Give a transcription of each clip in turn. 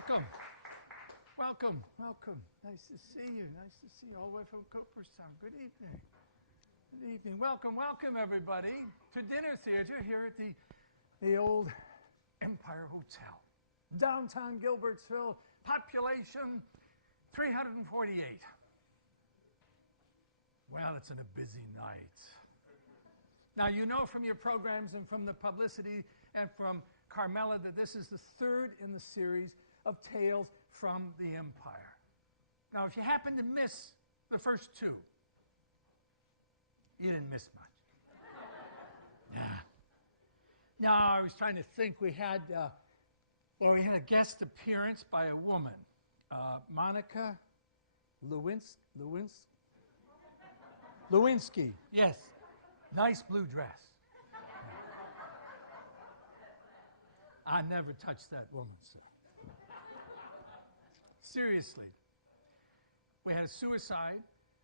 Welcome. Welcome. Welcome. Nice to see you. Nice to see you all the way from Cooperstown. Good evening. Good evening. Welcome, welcome, everybody, to Dinner Theater here at the old Empire Hotel. Downtown Gilbertsville, population 348. Well, it's been a busy night. Now, you know from your programs and from the publicity and from Carmela that this is the third in the series of Tales from the Empire. Now, if you happen to miss the first two, you didn't miss much. Yeah. No, I was trying to think. We had a guest appearance by a woman, Monica Lewinsky. Yes, nice blue dress. I never touched that woman, sir. Seriously. We had a suicide.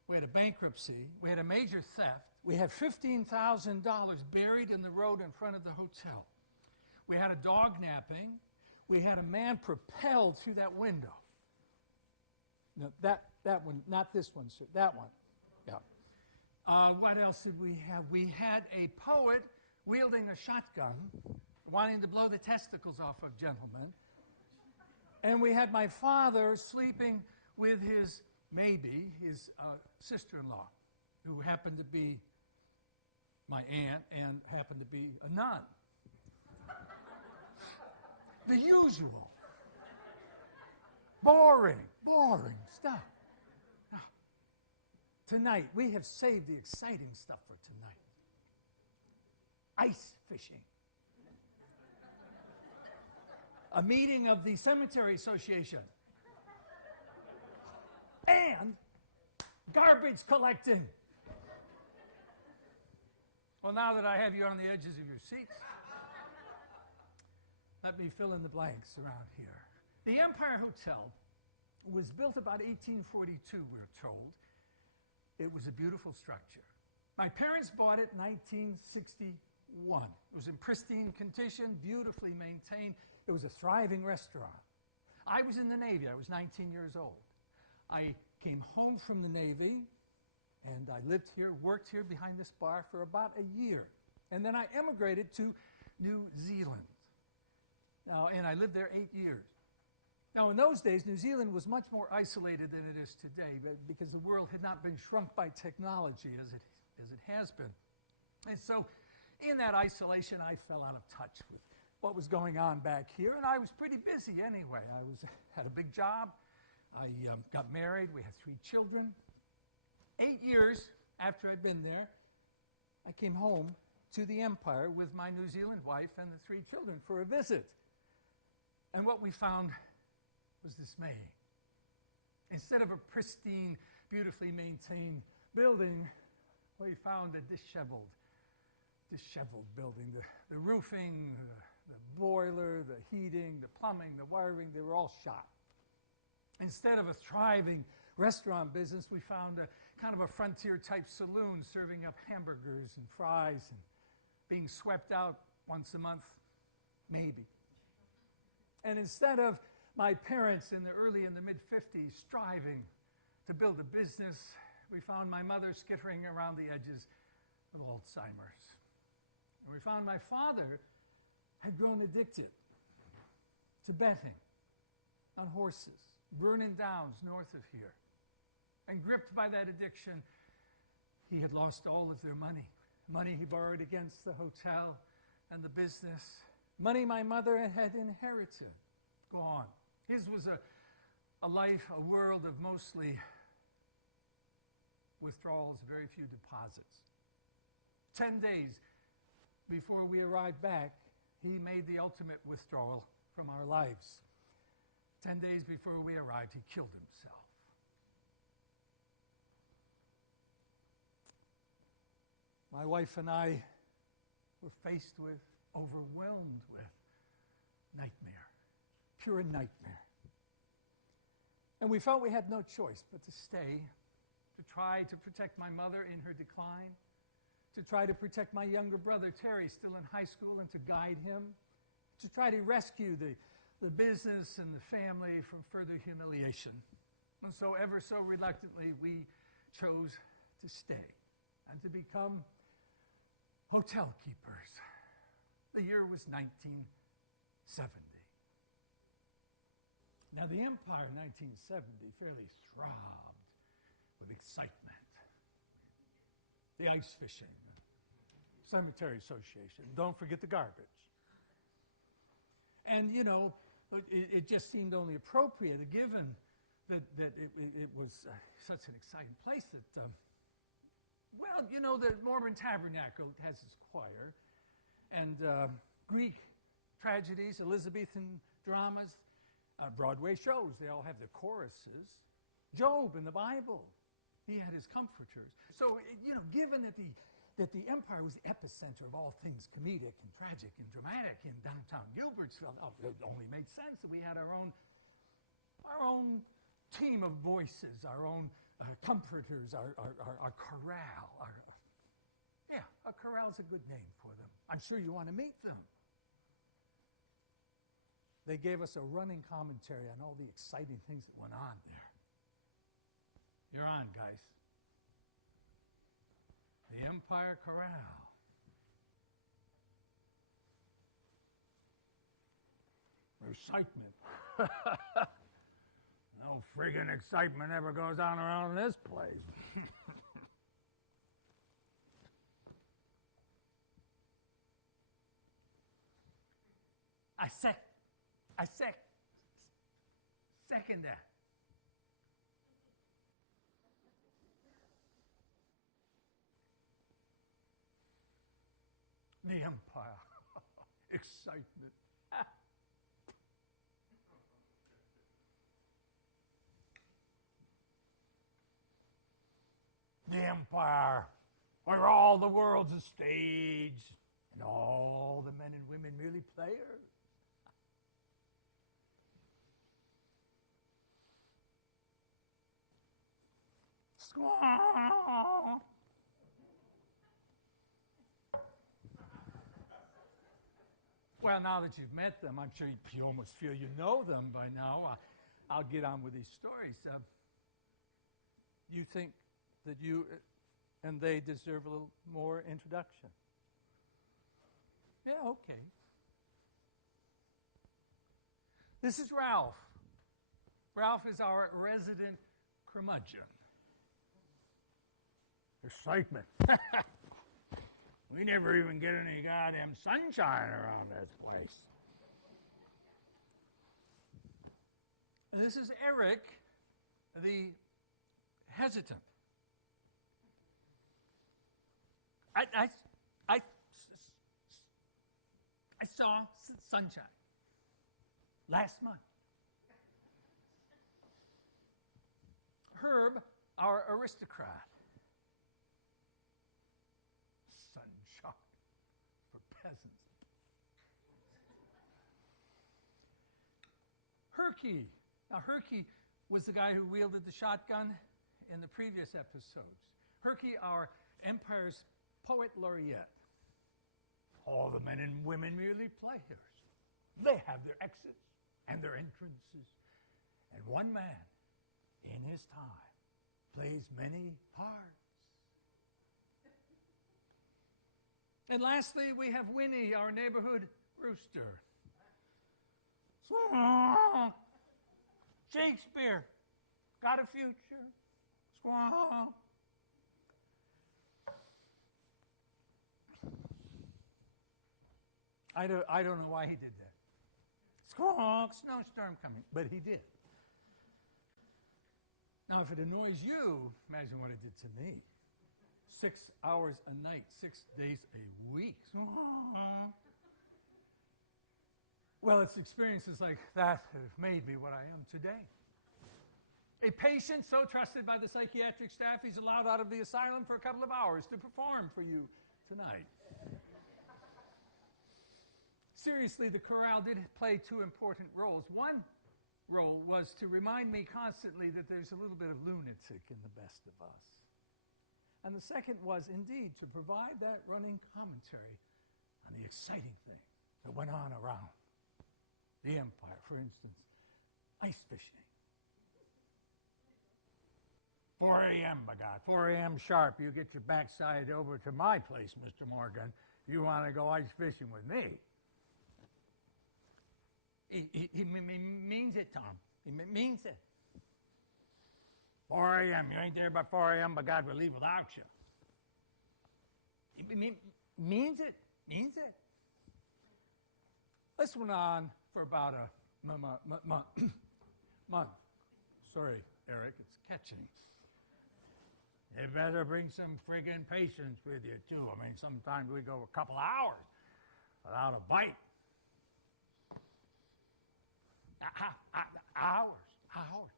We had a bankruptcy. We had a major theft. We had $15,000 buried in the road in front of the hotel. We had a dog napping. We had a man propelled through that window. No, that one, not this one, sir. That one. Yeah. What else did we have? We had a poet wielding a shotgun, wanting to blow the testicles off of gentlemen. And we had my father sleeping with his sister-in-law, who happened to be my aunt and happened to be a nun. The usual. Boring stuff. Now, tonight, we have saved the exciting stuff for tonight. Ice fishing. A meeting of the Cemetery Association. And garbage collecting. Well, now that I have you on the edges of your seats, let me fill in the blanks around here. The Empire Hotel was built about 1842, we're told. It was a beautiful structure. My parents bought it in 1961. It was in pristine condition, beautifully maintained. It was a thriving restaurant. I was in the Navy. I was 19 years old. I came home from the Navy, and I lived here, worked here behind this bar for about a year. And then I emigrated to New Zealand. Now, and I lived there 8 years. Now, in those days, New Zealand was much more isolated than it is today, because the world had not been shrunk by technology as it has been. And so, in that isolation, I fell out of touch with what was going on back here, and I was pretty busy anyway. I had a big job. I got married. We had 3 children. 8 years after I'd been there, I came home to the Empire with my New Zealand wife and the 3 children for a visit. And what we found was dismaying. Instead of a pristine, beautifully maintained building, we found a disheveled building. The roofing, the boiler, the heating, the plumbing, the wiring, they were all shot. Instead of a thriving restaurant business, we found a kind of a frontier-type saloon serving up hamburgers and fries and being swept out once a month, maybe. And instead of my parents in the mid-50s striving to build a business, we found my mother skittering around the edges of Alzheimer's. And we found my father had grown addicted to betting on horses, Vernon Downs north of here. And gripped by that addiction, he had lost all of their money. Money he borrowed against the hotel and the business. Money my mother had inherited. Gone. His was a life, a world of mostly withdrawals, very few deposits. 10 days before we arrived back, he made the ultimate withdrawal from our lives. 10 days before we arrived, he killed himself. My wife and I were faced with, overwhelmed with nightmare, pure nightmare. And we felt we had no choice but to stay, to try to protect my mother in her decline, to try to protect my younger brother, Terry, still in high school, and to guide him, to try to rescue the the business and the family from further humiliation. And so ever so reluctantly, we chose to stay and to become hotel keepers. The year was 1970. Now, the Empire in 1970 fairly throbbed with excitement. The ice fishing, Cemetery Association, don't forget the garbage. And, you know, it just seemed only appropriate, given that it was such an exciting place that, well, you know, the Mormon Tabernacle has its choir, and Greek tragedies, Elizabethan dramas, Broadway shows, they all have their choruses. Job in the Bible, he had his comforters. So, you know, given that the Empire was the epicenter of all things comedic and tragic and dramatic in downtown Gilbertsville, it only made sense that we had our own team of voices, our own comforters, our chorale. A chorale's a good name for them. I'm sure you want to meet them. They gave us a running commentary on all the exciting things that went on there. You're on, guys. The Empire Chorale. Excitement. No friggin' excitement ever goes on around this place. I second that. The Empire. Excitement. The Empire, where all the world's a stage, and all the men and women merely players. Squawk. Well, now that you've met them, I'm sure you almost feel you know them by now. I'll get on with these stories. You think that you and they deserve a little more introduction? Yeah, okay. This is Ralph. Ralph is our resident curmudgeon. Excitement. We never even get any goddamn sunshine around this place. This is Eric, the hesitant. I saw sunshine last month. Herb, our aristocrat. Sunshine for peasants. Herky. Now, Herky was the guy who wielded the shotgun in the previous episodes. Herky, our Empire's poet laureate. All the men and women merely players. They have their exits and their entrances. And one man, in his time, plays many parts. And lastly, we have Winnie, our neighborhood rooster. Squawk. Shakespeare, got a future. Squawk. I don't know why he did that. Squawk, snowstorm coming, but he did. Now, if it annoys you, imagine what it did to me. 6 hours a night, 6 days a week. Well, it's experiences like that that have made me what I am today. A patient so trusted by the psychiatric staff, he's allowed out of the asylum for a couple of hours to perform for you tonight. Seriously, the chorale did play 2 important roles. One role was to remind me constantly that there's a little bit of lunatic in the best of us. And the second was, indeed, to provide that running commentary on the exciting thing that went on around. the Empire, for instance, ice fishing. 4 a.m., by God, 4 a.m. sharp, you get your backside over to my place, Mr. Morgan. You want to go ice fishing with me. He means it, Tom. He means it. 4 a.m., you ain't there by 4 a.m., by God, we'll leave without you. He means it, means it. This went on for about a month. Sorry, Eric, it's catching. You better bring some friggin' patience with you, too. I mean, sometimes we go a couple hours without a bite. Hours.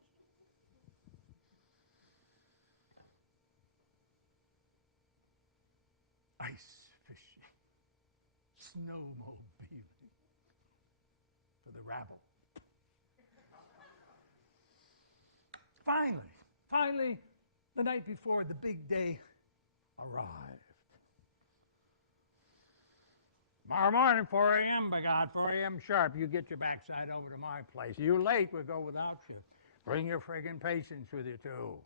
Ice fishing, snowmobiling for the rabble. Finally, the night before the big day arrived. Tomorrow morning, 4 a.m., by God, 4 a.m. sharp, you get your backside over to my place. You late, we'll go without you. Bring your friggin' patience with you, too.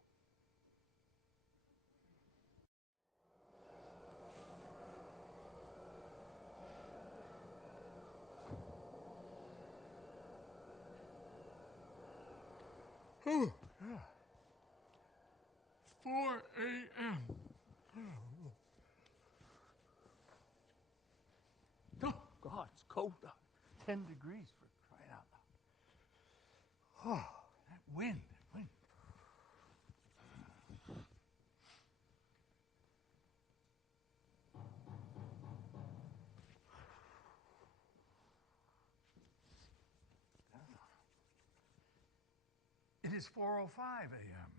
Whew. 4 a.m. Oh, God, it's cold out. 10 degrees for crying out loud. Oh, that wind. It is 4:05 a.m.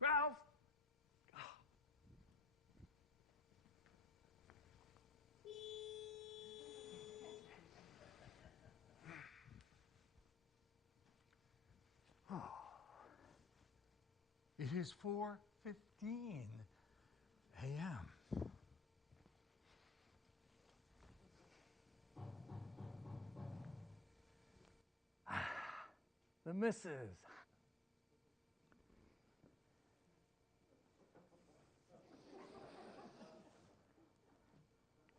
Ralph! It is 4:15 a.m. The missus.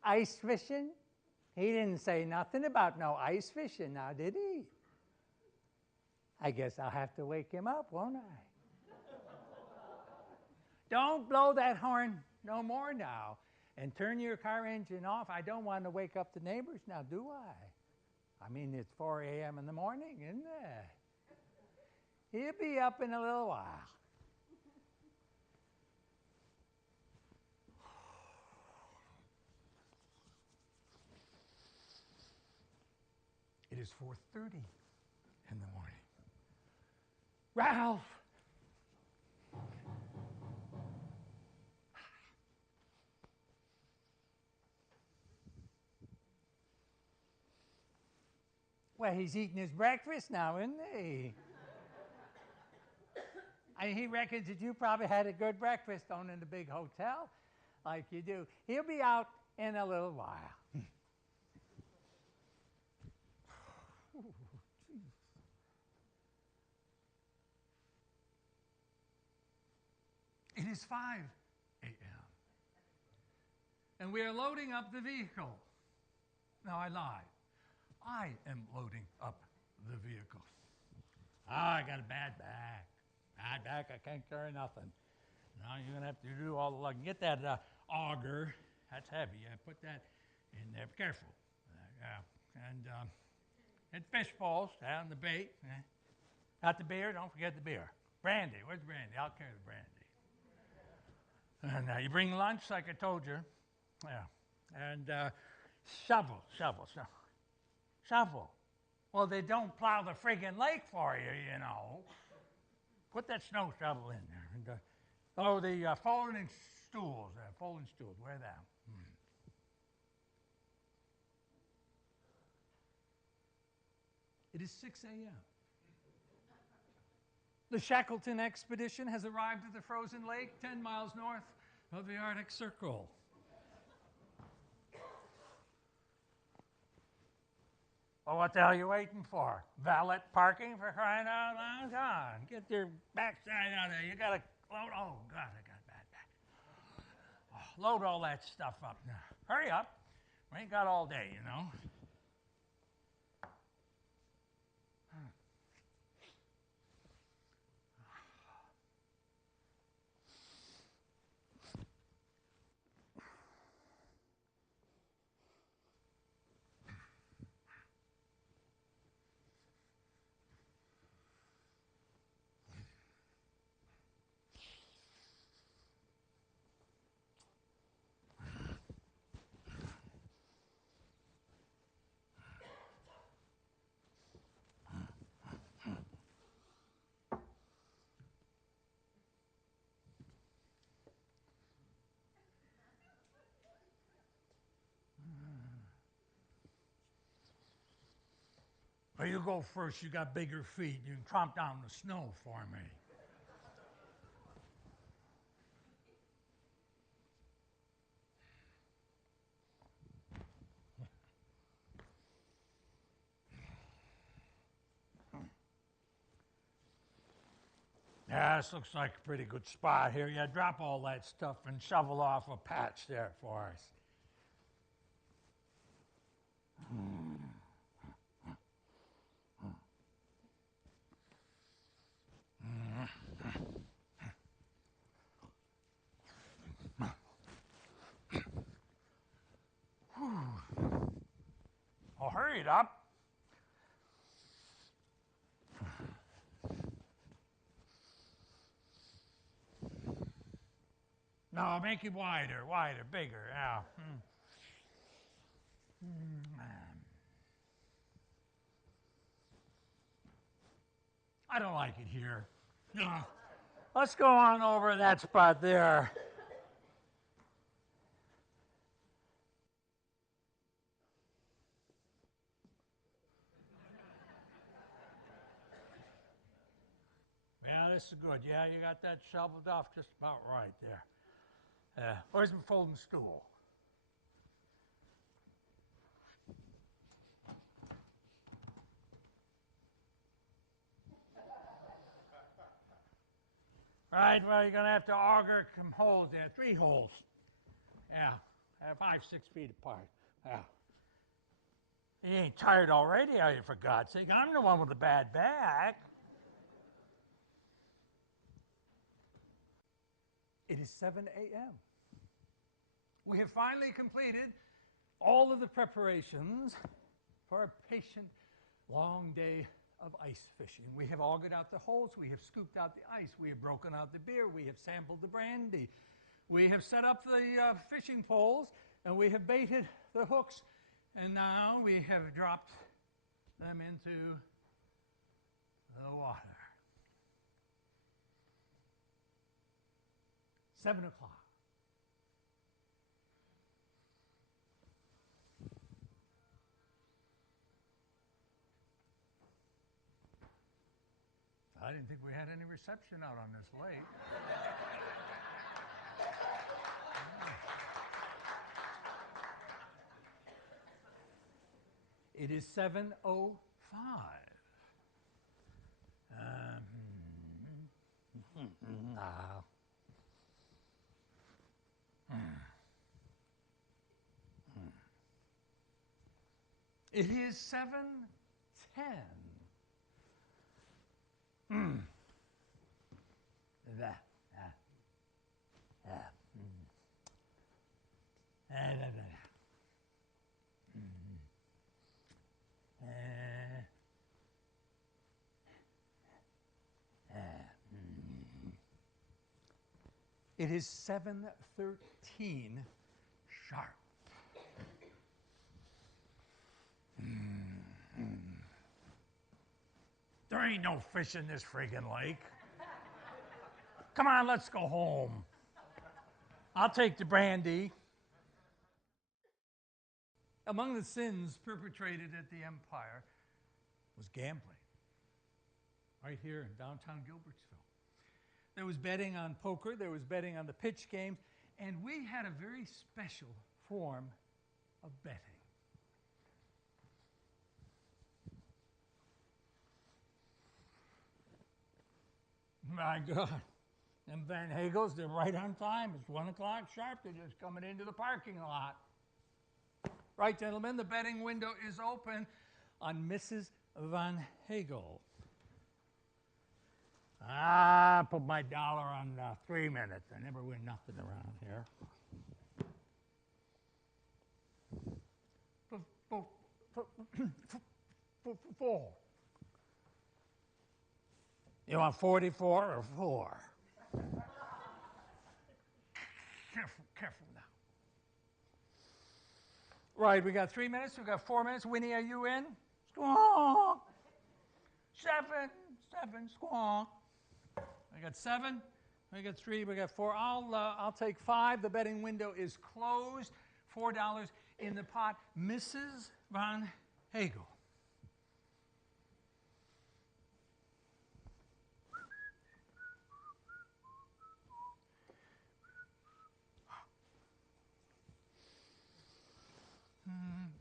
Ice fishing? He didn't say nothing about no ice fishing now, did he? I guess I'll have to wake him up, won't I? Don't blow that horn no more now. And turn your car engine off. I don't want to wake up the neighbors now, do I? I mean, it's 4 a.m. in the morning, isn't it? He'll be up in a little while. It is 4:30 in the morning. Ralph! Well, he's eating his breakfast now, isn't he? I mean, he reckons that you probably had a good breakfast owning the big hotel like you do. He'll be out in a little while. It is 5 a.m. and we are loading up the vehicle. No, I lied. I am loading up the vehicle. I got a bad back. Bad back, I can't carry nothing. Now you're going to have to do all the lugging. Get that auger. That's heavy. Put that in there. Be careful. And fish balls down the bait. Not the beer. Don't forget the beer. Brandy. Where's the brandy? I'll carry the brandy. And you bring lunch like I told you. Yeah. And shovel. Well, they don't plow the friggin' lake for you, you know. Put that snow shovel in there. And, the folding stools. Wear them. It is 6 a.m. The Shackleton expedition has arrived at the frozen lake 10 miles north of the Arctic Circle. Well, what the hell are you waiting for? Valet parking for crying out loud? Come on, get your backside out of there. You got to load. Oh, God, I got bad back. Oh, load all that stuff up now. Hurry up. We ain't got all day, you know. Well, you go first. You got bigger feet. You can tromp down the snow for me. Yeah, this looks like a pretty good spot here. Yeah, drop all that stuff and shovel off a patch there for us. Oh, hurry it up. No, make it wider, bigger. Yeah. I don't like it here. Let's go on over that spot there. Yeah, this is good. Yeah, you got that shoveled off just about right there. Where's my folding stool? Right, well, you're going to have to auger some holes there. 3 holes. Yeah, 5, 6 feet apart. Yeah. You ain't tired already, are you, for God's sake? I'm the one with the bad back. It is 7 a.m. We have finally completed all of the preparations for a patient, long day of ice fishing. We have augered out the holes. We have scooped out the ice. We have broken out the beer. We have sampled the brandy. We have set up the fishing poles, and we have baited the hooks. And now we have dropped them into the water. 7 o'clock. I didn't think we had any reception out on this lake. It is 7:05. It is 7:10. It is 7:13 sharp. There ain't no fish in this friggin' lake. Come on, let's go home. I'll take the brandy. Among the sins perpetrated at the Empire was gambling. right here in downtown Gilbertsville. There was betting on poker, there was betting on the pitch games, and we had a very special form of betting. My God. And Van Hagel's, they're right on time. It's 1 o'clock sharp. They're just coming into the parking lot. Right, gentlemen, the betting window is open on Mrs. Van Hagel. Put my dollar on 3 minutes. I never win nothing around here. Four. You want 44 or 4? Careful now. Right, we got 3 minutes, we got 4 minutes. Winnie, are you in? Squawk. 7, squawk. I got 7, we got 3, we got 4. I'll take 5. The betting window is closed. $4 in the pot. Mrs. Van Hagel.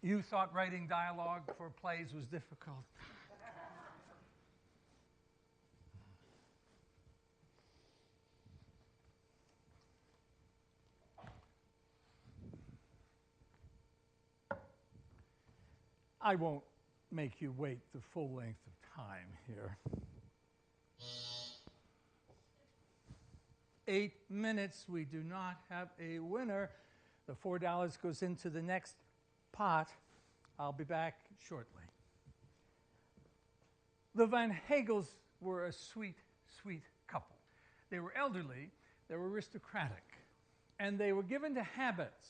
You thought writing dialogue for plays was difficult. I won't make you wait the full length of time here. 8 minutes, we do not have a winner. The $4 goes into the next pot. I'll be back shortly. The Van Hagels were a sweet, sweet couple. They were elderly, they were aristocratic, and they were given to habits.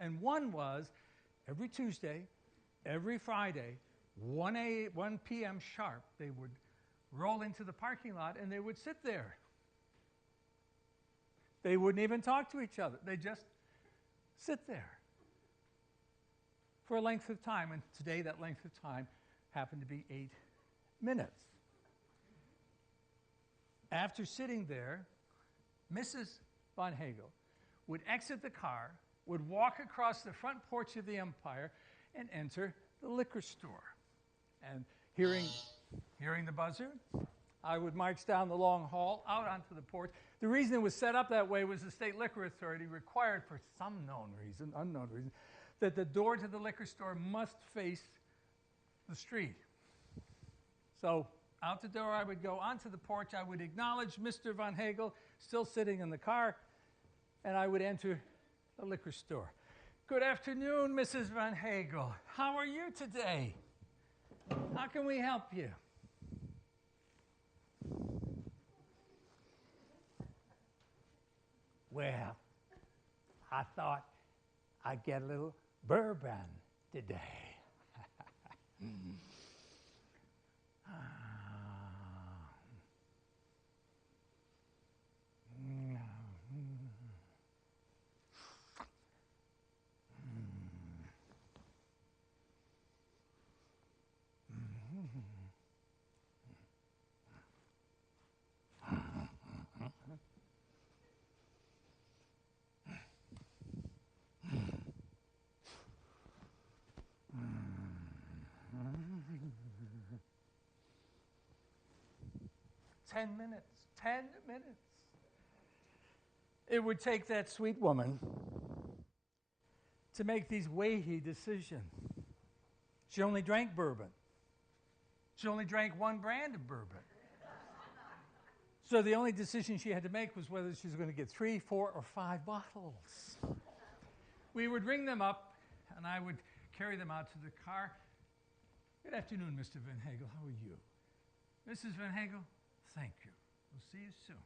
And one was every Tuesday, every Friday, 1 p.m. sharp, they would roll into the parking lot and they would sit there. They wouldn't even talk to each other. They just sit there for a length of time. And today that length of time happened to be 8 minutes. After sitting there, Mrs. Van Hagel would exit the car, would walk across the front porch of the Empire, and enter the liquor store. And hearing the buzzer, I would march down the long hall, out onto the porch. The reason it was set up that way was the State Liquor Authority required, for some unknown reason, that the door to the liquor store must face the street. So out the door I would go, onto the porch, I would acknowledge Mr. Van Hagel, still sitting in the car, and I would enter the liquor store. Good afternoon, Mrs. Van Hagel. How are you today? How can we help you? Well, I thought I'd get a little bourbon today. Ten minutes. It would take that sweet woman to make these weighty decisions. She only drank bourbon. She only drank one brand of bourbon. So the only decision she had to make was whether she was going to get 3, 4, or 5 bottles. We would ring them up, and I would carry them out to the car. Good afternoon, Mr. Van Hagel. How are you? Mrs. Van Hagel, thank you. We'll see you soon.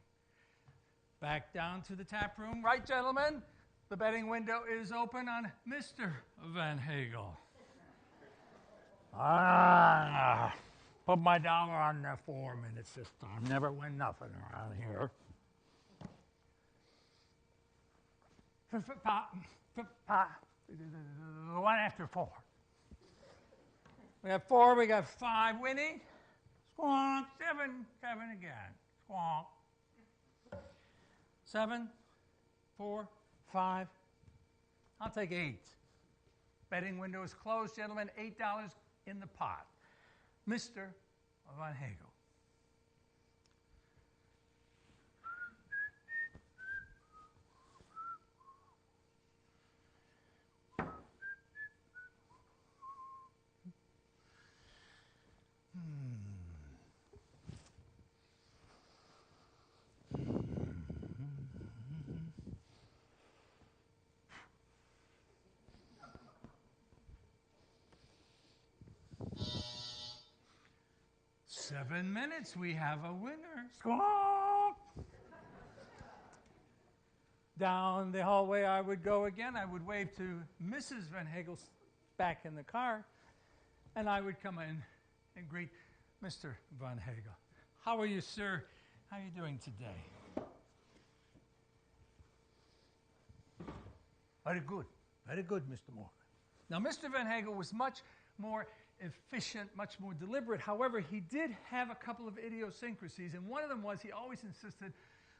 Back down to the tap room. Right, gentlemen? The betting window is open on Mr. Van Hagel. Put my dollar on there 4 minutes this time. Never win nothing around here. The one after 4. We got 4, we got 5. Winnie? Squonk. 7, 7 again. Squonk. 7, 4, 5. I'll take 8. Betting window is closed, gentlemen. $8 in the pot. Mr. Van Hagel. Seven minutes, we have a winner. Squawk! Down the hallway I would go again. I would wave to Mrs. Van Hagel back in the car, and I would come in and greet Mr. Van Hagel. How are you, sir? How are you doing today? Very good, Mr. Morgan. Now, Mr. Van Hagel was much more efficient, much more deliberate. However, he did have a couple of idiosyncrasies, and one of them was he always insisted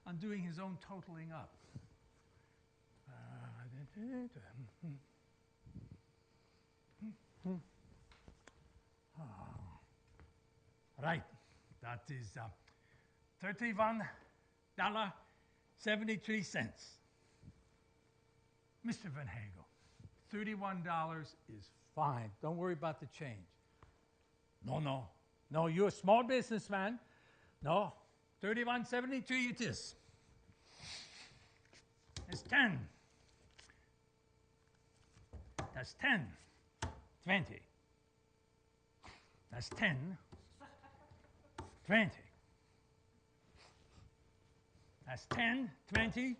on doing his own totaling up. Right, that is $31.73. Mr. Van Hagel, $31 is fine. Don't worry about the change. No, you're a small businessman. No, $31.73 it is. It's 10. That's 10. 20. That's 10. 20. That's 10, 20,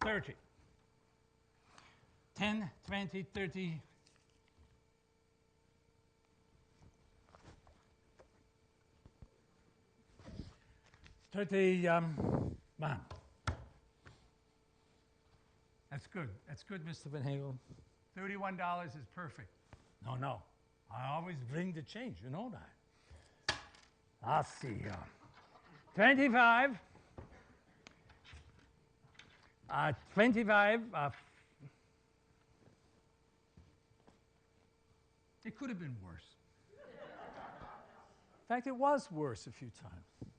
30. 10, 20, 30. Man. That's good. That's good, Mr. Van Hagel. $31 is perfect. No. I always bring the change, you know that. I'll see. 25. 25. It could have been worse. In fact, it was worse a few times.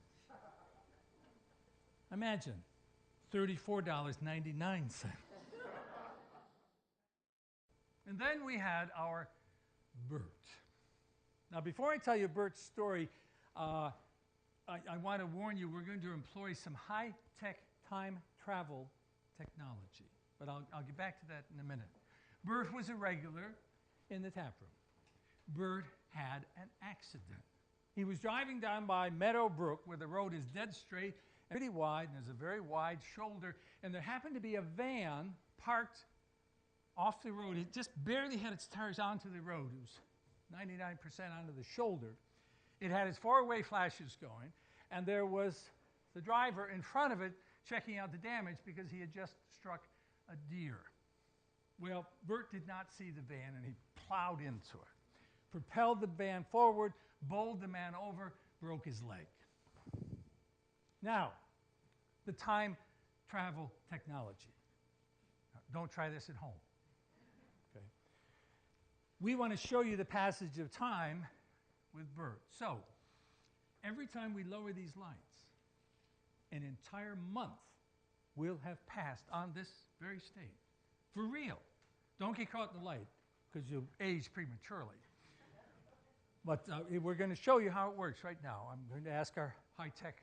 Imagine, $34.99. And then we had our Bert. Now, before I tell you Bert's story, I want to warn you, we're going to employ some high-tech time travel technology. But I'll get back to that in a minute. Bert was a regular in the tap room. Bert had an accident. He was driving down by Meadow Brook, where the road is dead straight and pretty wide, and there's a very wide shoulder, and there happened to be a van parked off the road. It just barely had its tires onto the road. It was 99% onto the shoulder. It had its four-way flashes going, and there was the driver in front of it checking out the damage because he had just struck a deer. Well, Bert did not see the van, and he plowed into it, propelled the van forward, bowled the man over, broke his leg. Now, the time travel technology. Now, don't try this at home. Okay. We want to show you the passage of time with Bert. So, every time we lower these lights, an entire month will have passed on this very stage. For real. Don't get caught in the light, because you'll age prematurely. But we're going to show you how it works right now. I'm going to ask our high-tech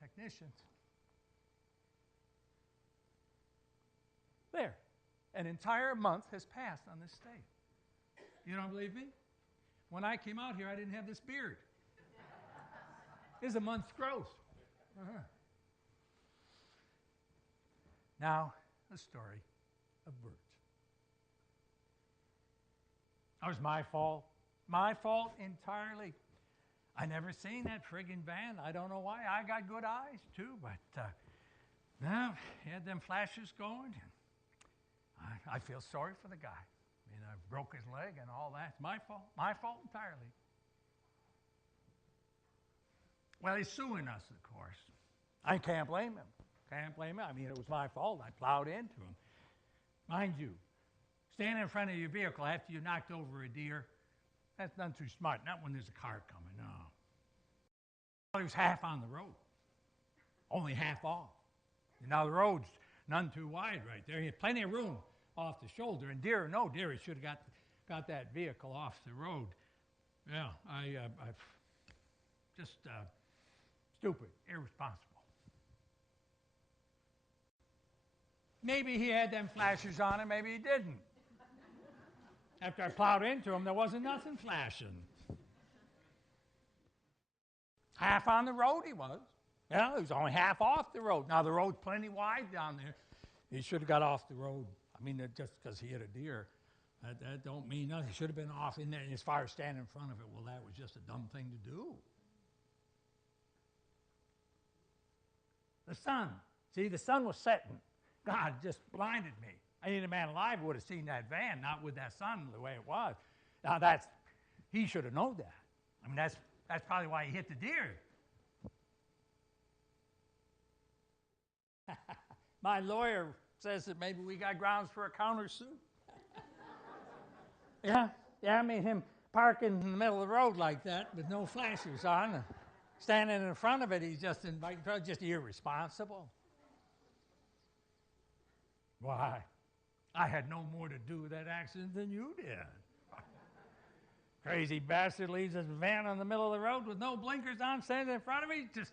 technicians. There. An entire month has passed on this stage. You don't believe me? When I came out here, I didn't have this beard. It's a month's growth. Now, the story of Bert. That was my fault. My fault entirely. I never seen that friggin' van. I don't know why. I got good eyes, too, but no, he had them flashes going. I feel sorry for the guy. And I broke his leg and all that. It's my fault. My fault entirely. Well, he's suing us, of course. I can't blame him. Can't blame him. I mean, it was my fault. I plowed into him. Mind you, standing in front of your vehicle after you knocked over a deer, that's none too smart. Not when there's a car coming, no. He was half on the road. Only half off. Now the road's none too wide right there. He had plenty of room off the shoulder. And deer or no deer, he should have got that vehicle off the road. Yeah, I just stupid, irresponsible. Maybe he had them flashers on him, maybe he didn't. After I plowed into him, there wasn't nothing flashing. Half on the road he was. Yeah, he was only half off the road. Now, the road's plenty wide down there. He should have got off the road. I mean, just because he hit a deer, that don't mean nothing. He should have been off in there. And as far as standing in front of it, well, that was just a dumb thing to do. The sun. See, the sun was setting. God just blinded me. Any man alive would have seen that van, not with that sun the way it was. Now, he should have known that. I mean, that's probably why he hit the deer. My lawyer says that maybe we got grounds for a countersuit. Yeah, I mean, him parking in the middle of the road like that with no flashers on, standing in front of it, he's just irresponsible. Why? I had no more to do with that accident than you did. Crazy bastard leaves his van in the middle of the road with no blinkers on, standing in front of me, just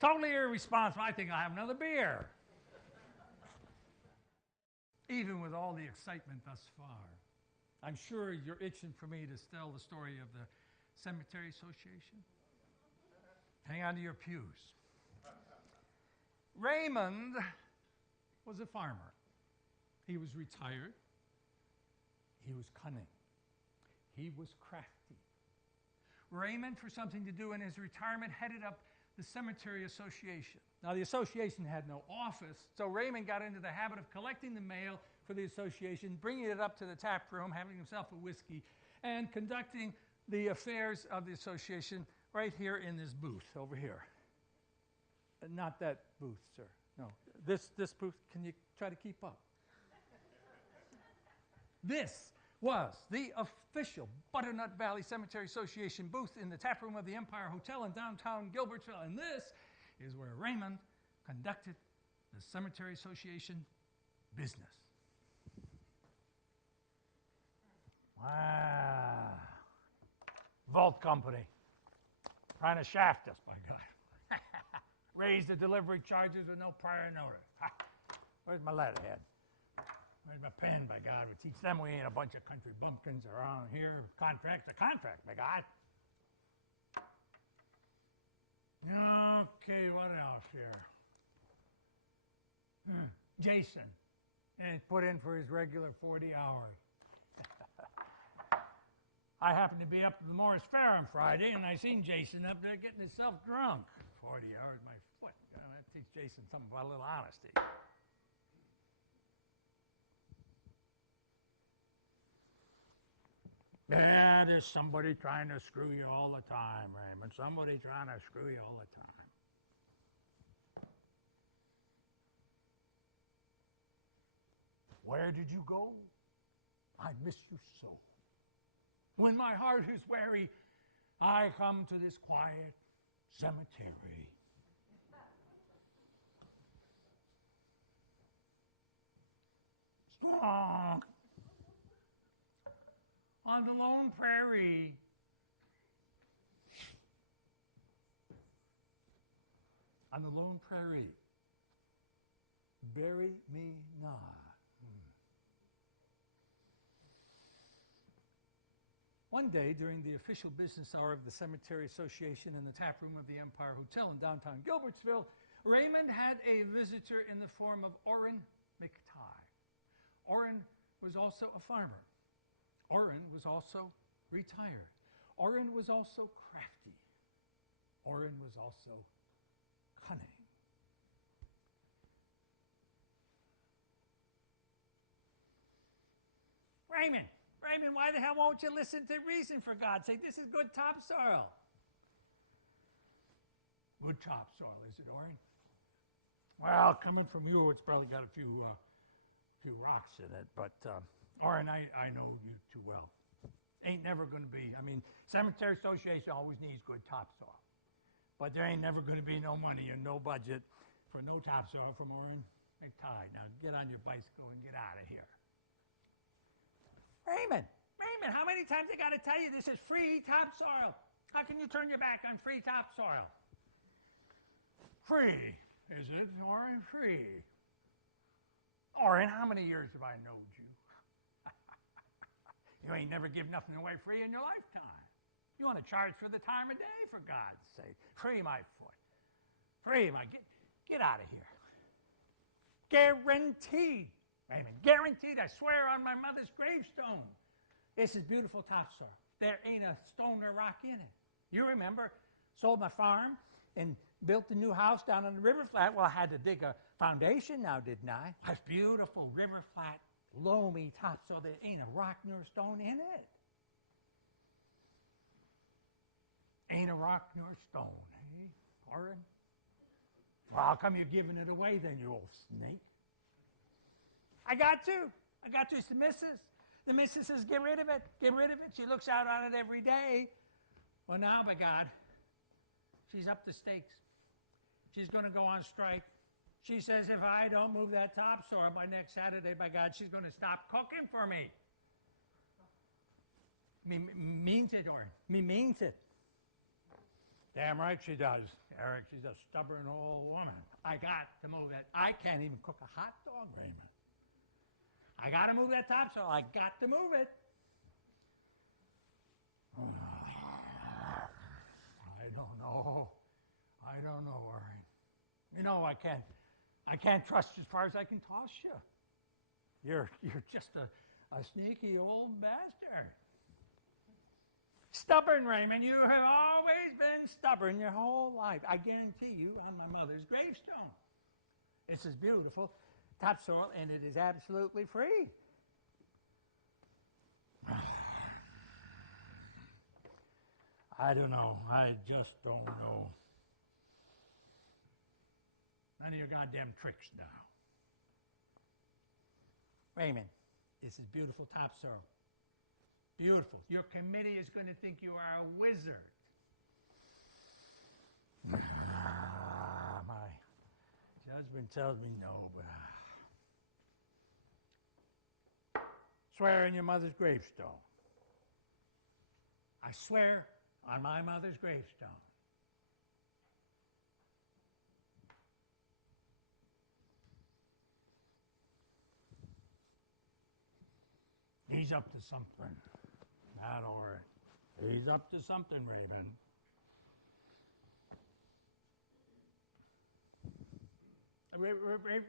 totally irresponsible. I think I'll have another beer. Even with all the excitement thus far, I'm sure you're itching for me to tell the story of the Cemetery Association. Hang on to your pews. Raymond was a farmer. He was retired. He was cunning. He was crafty. Raymond, for something to do in his retirement, headed up the Cemetery Association. Now, the association had no office, so Raymond got into the habit of collecting the mail for the association, bringing it up to the tap room, having himself a whiskey, and conducting the affairs of the association right here in this booth over here. Not that booth, sir. No, this booth. Can you try to keep up? This was the official Butternut Valley Cemetery Association booth in the tap room of the Empire Hotel in downtown Gilbertsville, and this is where Raymond conducted the Cemetery Association business. Wow. Vault Company. Trying to shaft us, by God. Raise the delivery charges with no prior notice. Where's my letterhead? Where's my pen, by God? We teach them we ain't a bunch of country bumpkins around here. Contract's a contract, by God. Okay, what else here? Jason. And put in for his regular 40 hours. I happened to be up at the Morris Fair on Friday, and I seen Jason up there getting himself drunk. 40 hours, my foot. I teach Jason something about a little honesty. Yeah, there's somebody trying to screw you all the time, Raymond. Somebody trying to screw you all the time. Where did you go? I miss you so. When my heart is weary, I come to this quiet cemetery. Strong. On the lone prairie. On the lone prairie. Bury me not. One day, during the official business hour of the Cemetery Association in the tap room of the Empire Hotel in downtown Gilbertsville, Raymond had a visitor in the form of Orrin McTighe. Orrin was also a farmer. Orrin was also retired. Orrin was also crafty. Orrin was also cunning. Raymond, Raymond, why the hell won't you listen to reason, for God's sake? This is good topsoil. Good topsoil, is it, Orrin? Well, coming from you, it's probably got a few rocks in it, but Orrin, I know you too well. Ain't never going to be, Cemetery Association always needs good topsoil, but there ain't never going to be no money and no budget for no topsoil from Orrin McTighe. Now get on your bicycle and get out of here. Raymond, how many times I got to tell you this is free topsoil? How can you turn your back on free topsoil? Free, is it, Orrin? Free. Orrin, how many years have I known you? You ain't never give nothing away free in your lifetime. You want to charge for the time of day, for God's sake. Free my foot. Free my... Get out of here. Guaranteed, Raymond, guaranteed, I swear on my mother's gravestone. This is beautiful topsoil. There ain't a stone or rock in it. You remember, sold my farm and built the new house down on the river flat. Well, I had to dig a foundation now, didn't I? That's beautiful river flat, loamy topsoil. There ain't a rock nor a stone in it. Ain't a rock nor a stone, eh, Orrin? Well, how come you're giving it away then, you old snake? I got to. It's the missus. The missus says, get rid of it. Get rid of it. She looks out on it every day. Well, now, by God, she's up to stakes. She's going to go on strike. She says, if I don't move that topsoil by next Saturday, by God, she's going to stop cooking for me. Means it, Orrin. Means it. Damn right she does, Eric. She's a stubborn old woman. I got to move it. I can't even cook a hot dog, Raymond. I got to move that topsoil. I got to move it. I don't know, Orrin. You know, I can't trust you as far as I can toss you. You're just a sneaky old bastard. Stubborn, Raymond. You have always been stubborn your whole life. I guarantee you, on my mother's gravestone. This is beautiful topsoil, and it is absolutely free. I don't know. I just don't know. None of your goddamn tricks now. Raymond, this is beautiful topsoil. Beautiful. Your committee is going to think you are a wizard. My judgment tells me no, but swear on your mother's gravestone. I swear on my mother's gravestone. He's up to something. Not all right. He's up to something, Raven.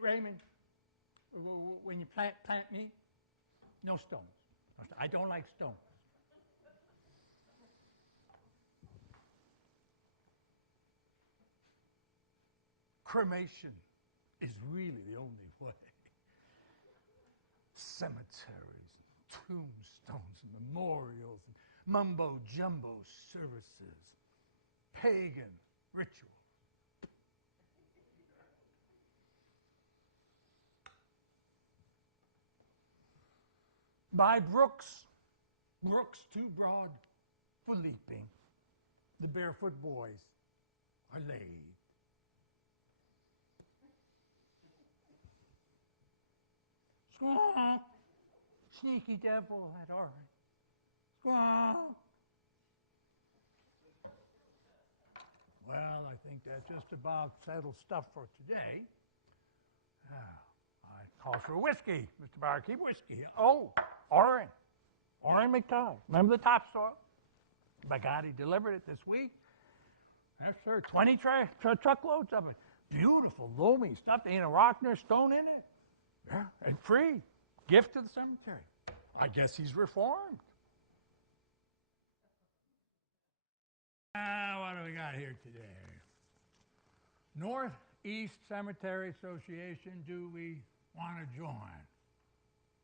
Raymond, when you plant me, no stones. I don't like stones. Cremation is really the only way. Cemeteries, tombstones, memorials, mumbo-jumbo services, pagan rituals. By brooks too broad for leaping, the barefoot boys are laid. Squawk, sneaky devil at Orrin. Squawk. Well, I think that just about settles stuff for today. I call for a whiskey, Mr. Barkeep, whiskey. Oh, Orrin McTighe. Remember the topsoil? By God, he delivered it this week. Yes, sir. 20 truckloads of it. Beautiful, loamy stuff. There ain't a rock nor stone in it. Yeah, and free. Gift to the cemetery. I guess he's reformed. What do we got here today? Northeast Cemetery Association, do we want to join?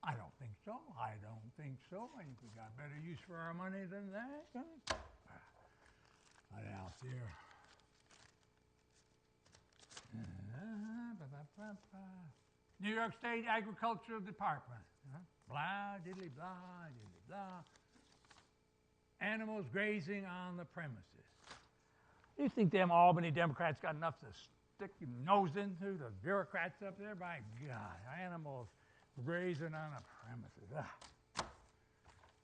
I don't think so. I don't think so. I think we got better use for our money than that. What else here? New York State Agricultural Department. Blah, diddly, blah, diddly, blah. Animals grazing on the premises. You think them Albany Democrats got enough to stick your nose into, the bureaucrats up there? By God, animals grazing on the premises.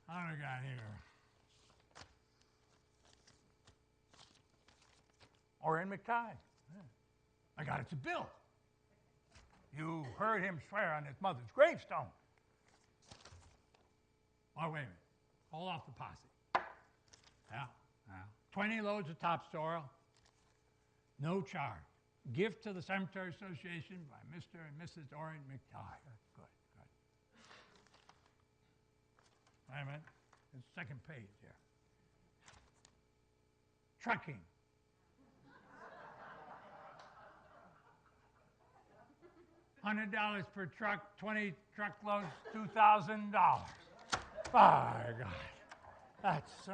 What do we got here? Orrin McTighe. I got it to Bill. You heard him swear on his mother's gravestone. Oh, wait a minute. Hold off the posse. Yeah. 20 loads of topsoil, no charge. Gift to the Cemetery Association by Mr. and Mrs. Orrin McTighe. Good. Wait a minute. It's the second page here. Trucking. $100 per truck, 20 truckloads, $2,000. My God. That's...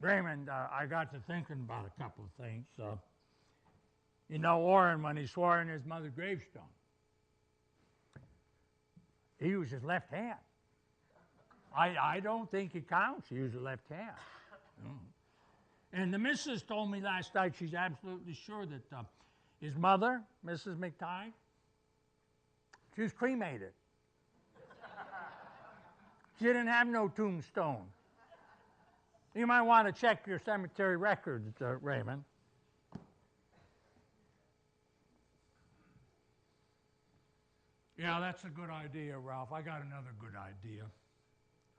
Raymond, I got to thinking about a couple of things. You know Orrin, when he swore in his mother's gravestone, he used his left hand. I don't think it counts. He used the left hand. And the missus told me last night she's absolutely sure that his mother, Mrs. McTighe, she was cremated. She didn't have no tombstone. You might want to check your cemetery records, Raymond. Yeah, that's a good idea, Ralph. I got another good idea.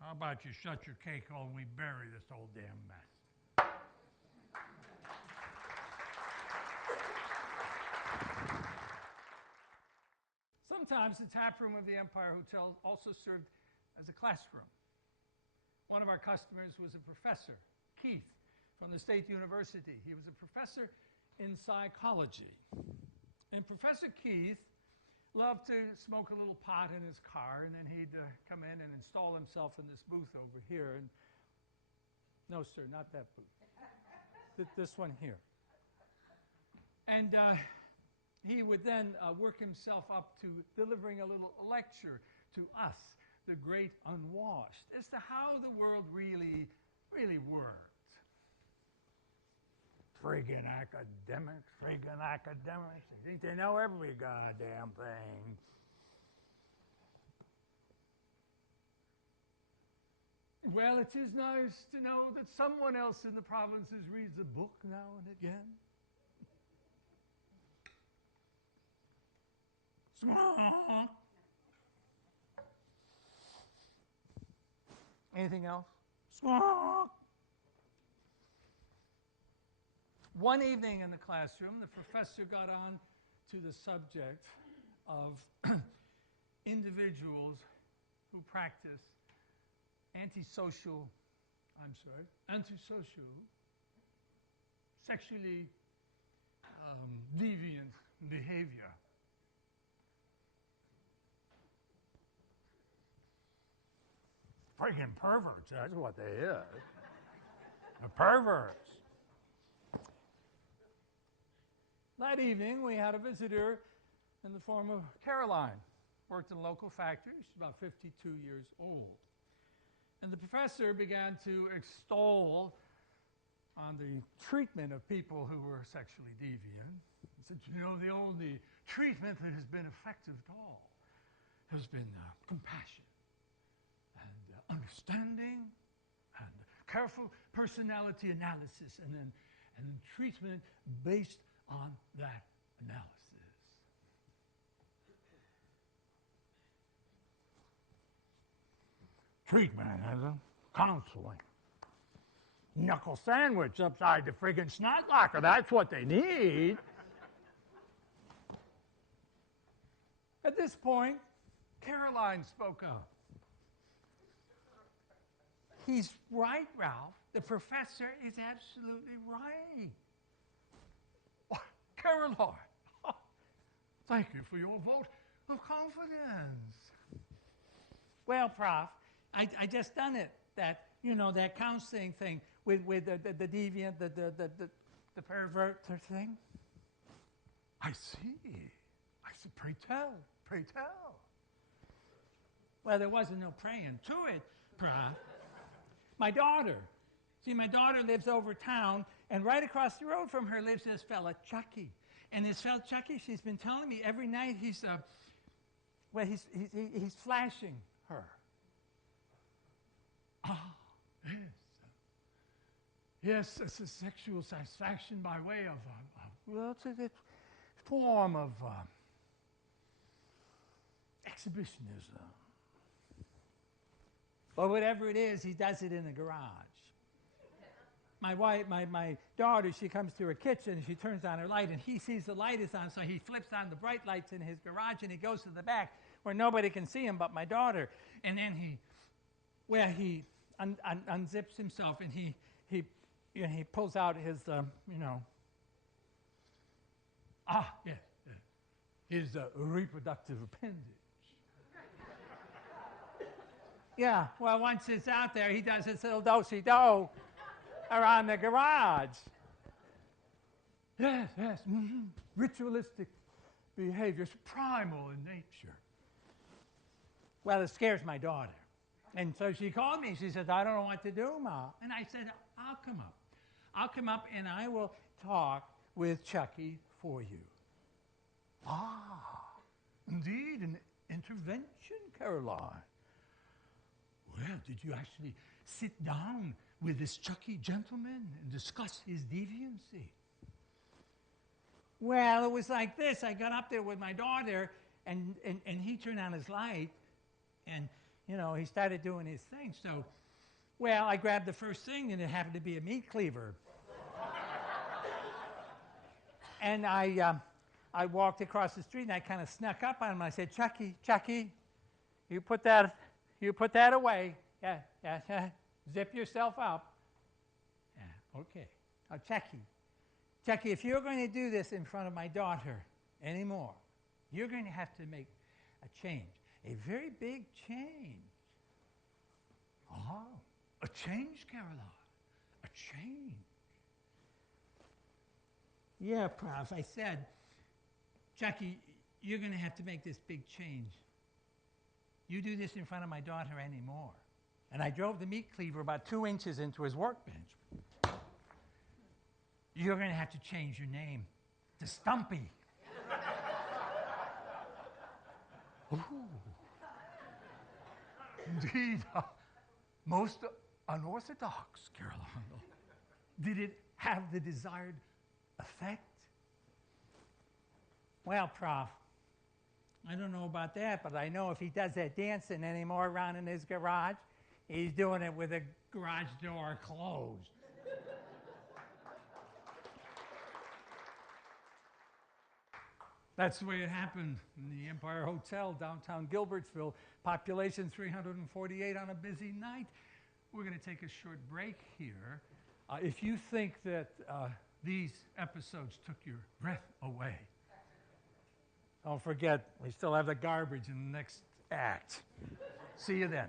How about you shut your cake hole and we bury this whole damn mess? Sometimes the tap room of the Empire Hotel also served as a classroom. One of our customers was a professor, Keith, from the State University. He was a professor in psychology. And Professor Keith loved to smoke a little pot in his car, and then he'd come in and install himself in this booth over here. And no, sir, not that booth. This one here. And he would then work himself up to delivering a little lecture to us, the great unwashed, as to how the world really worked. Friggin' academics. They think they know every goddamn thing. Well, it is nice to know that someone else in the provinces reads a book now and again. Anything else? One evening in the classroom, the professor got on to the subject of individuals who practice antisocial, sexually deviant behavior. Freaking perverts, that's what they is. They're perverts. That evening, we had a visitor in the form of Caroline. Worked in a local factory. She's about 52 years old. And the professor began to extol on the treatment of people who were sexually deviant. He said, you know, the only treatment that has been effective at all has been compassion and understanding and careful personality analysis and then treatment based on that analysis. Treatment, counseling. Knuckle sandwich upside the friggin' snot locker. That's what they need. At this point, Caroline spoke up. He's right, Ralph. The professor is absolutely right. Caroline, thank you for your vote of confidence. Well, Prof, I just done it. That, that counseling thing with the deviant, the pervert thing. I see. Pray tell, pray tell. Well, there wasn't no praying to it, Prof. My daughter lives over town, and right across the road from her lives this fella, Chucky. And this fella, Chucky, she's been telling me every night he's flashing her. Ah, yes. Yes, it's a sexual satisfaction by way of, it's a form of exhibitionism. But whatever it is, he does it in the garage. My wife, my daughter, she comes to her kitchen, she turns on her light, and he sees the light is on, so he flips on the bright lights in his garage, and he goes to the back where nobody can see him but my daughter. And then he unzips himself, and he pulls out his, his reproductive appendage. Yeah, well, once it's out there, he does his little do-si-do around the garage. Yes, mm-hmm. Ritualistic behavior, it's primal in nature. Well, it scares my daughter. And so she called me. She said, I don't know what to do, Ma. And I said, I'll come up. I'll come up and I will talk with Chucky for you. Ah, indeed, an intervention, Caroline. Well, did you actually sit down with this Chucky gentleman and discuss his deviancy? Well, it was like this. I got up there with my daughter, and he turned on his light, and, he started doing his thing. So, well, I grabbed the first thing, and it happened to be a meat cleaver. And I walked across the street, and I kind of snuck up on him. I said, Chucky, you put that away. Yeah. Zip yourself up. Yeah, okay. Now, Chucky, if you're going to do this in front of my daughter anymore, you're going to have to make a change, a very big change. Oh, a change, Caroline, a change. Yeah, Prof, I said, Chucky, you're going to have to make this big change. You do this in front of my daughter anymore. And I drove the meat cleaver about 2 inches into his workbench. You're going to have to change your name to Stumpy. Ooh. Indeed, most unorthodox, Caroline. Did it have the desired effect? Well, Prof, I don't know about that, but I know if he does that dancing anymore around in his garage, he's doing it with the garage door closed. That's the way it happened in the Empire Hotel, downtown Gilbertsville. Population 348 on a busy night. We're going to take a short break here. If you think that these episodes took your breath away, don't forget, we still have the garbage in the next act. See you then.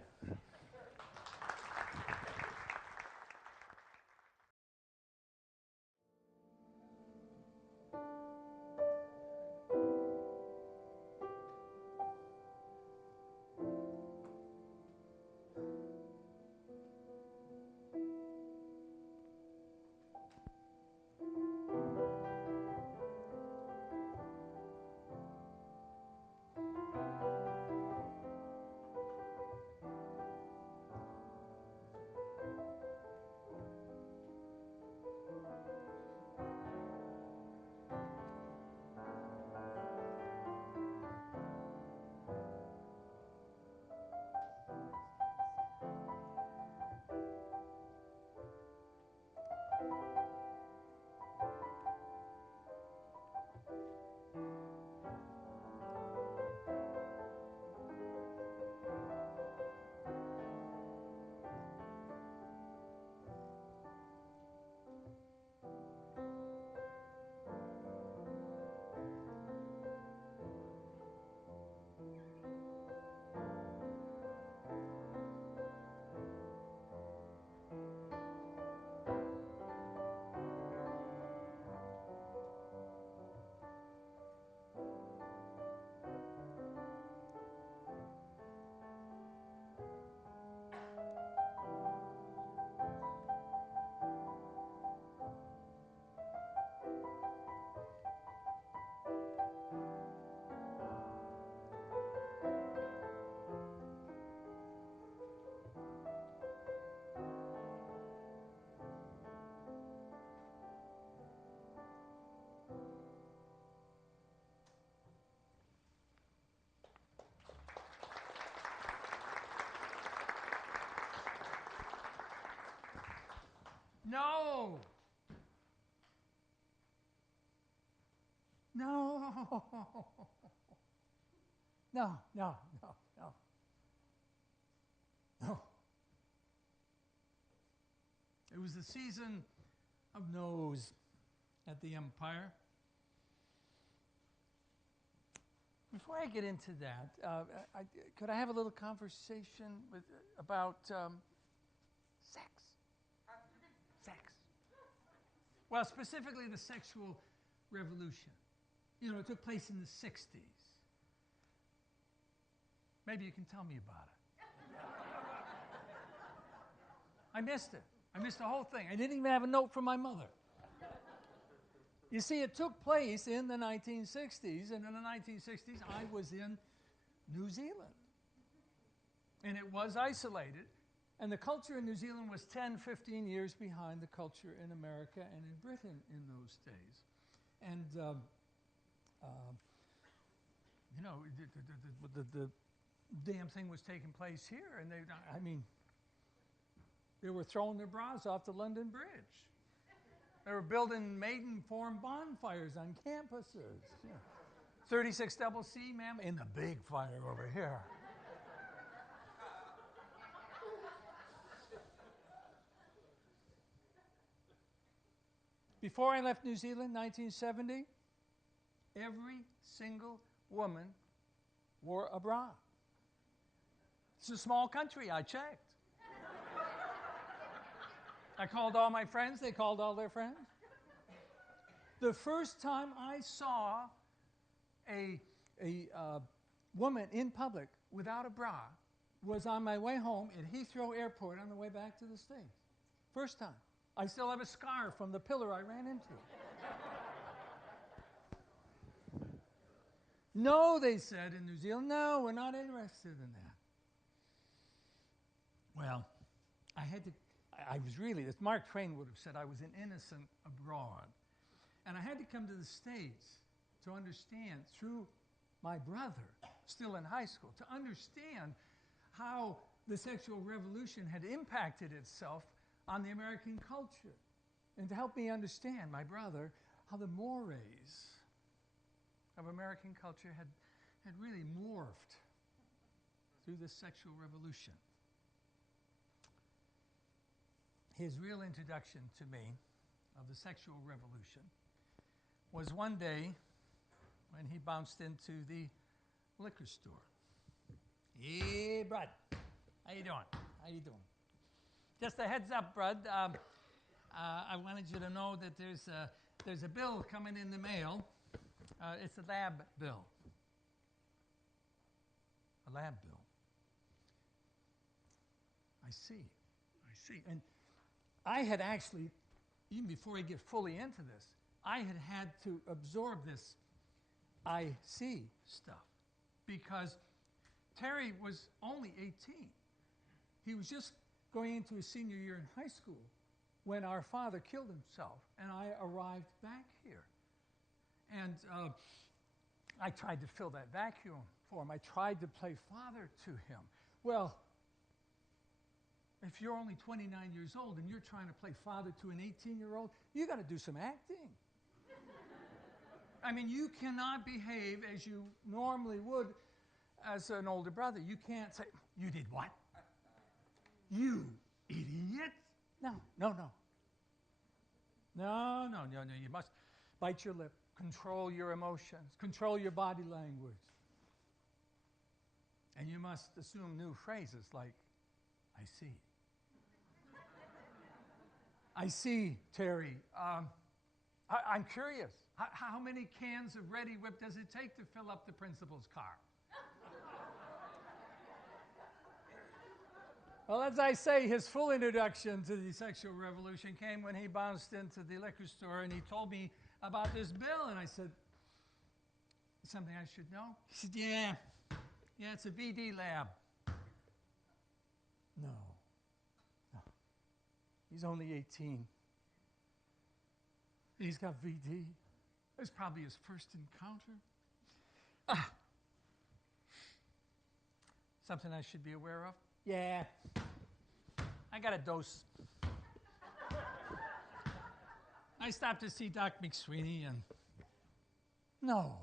No. No. No, no, no, no. No. It was the season of no's at the empire. Before I get into that, could I have a little conversation about sex? Sex. Well, specifically the sexual revolution. You know, it took place in the 60s. Maybe you can tell me about it. I missed it. I missed the whole thing. I didn't even have a note from my mother. You see, it took place in the 1960s, and in the 1960s, I was in New Zealand. And it was isolated, and the culture in New Zealand was 10, 15 years behind the culture in America and in Britain in those days. And, you know, the damn thing was taking place here, and they were throwing their bras off the London Bridge. They were building maiden-form bonfires on campuses. Yeah. 36 double C, ma'am, in the big fire over here. Before I left New Zealand, 1970, every single woman wore a bra. It's a small country, I checked. I called all my friends, they called all their friends. The first time I saw a woman in public without a bra was on my way home at Heathrow Airport on the way back to the States. First time. I still have a scar from the pillar I ran into. No, they said in New Zealand, no, we're not interested in that. Well, I was really, as Mark Twain would have said, I was an innocent abroad. And I had to come to the States to understand, through my brother, still in high school, to understand how the sexual revolution had impacted itself on the American culture. And to help me understand, my brother, how the mores of American culture had really morphed through this sexual revolution. His real introduction to me of the sexual revolution was one day when he bounced into the liquor store. Hey, Brad, how you doing? How you doing? Just a heads up, Brad. I wanted you to know that there's a bill coming in the mail. It's a lab bill. A lab bill. I see. And I had actually, even before I get fully into this, I had to absorb this I see stuff because Terry was only 18. He was just going into his senior year in high school when our father killed himself, and I arrived back here. And I tried to fill that vacuum for him. I tried to play father to him. Well, if you're only 29 years old and you're trying to play father to an 18-year-old, you got to do some acting. I mean, you cannot behave as you normally would as an older brother. You can't say, you did what? You idiot. No. You must bite your lip, control your emotions, control your body language. And you must assume new phrases like, I see. I see, Terry. I'm curious. How many cans of Ready Whip does it take to fill up the principal's car? Well, as I say, his full introduction to the sexual revolution came when he bounced into the liquor store and he told me about this bill. And I said, something I should know? He said, yeah, it's a VD lab. No. He's only 18. He's got VD. It's probably his first encounter. Something I should be aware of? Yeah. I got a dose. I stopped to see Doc McSweeney, and no.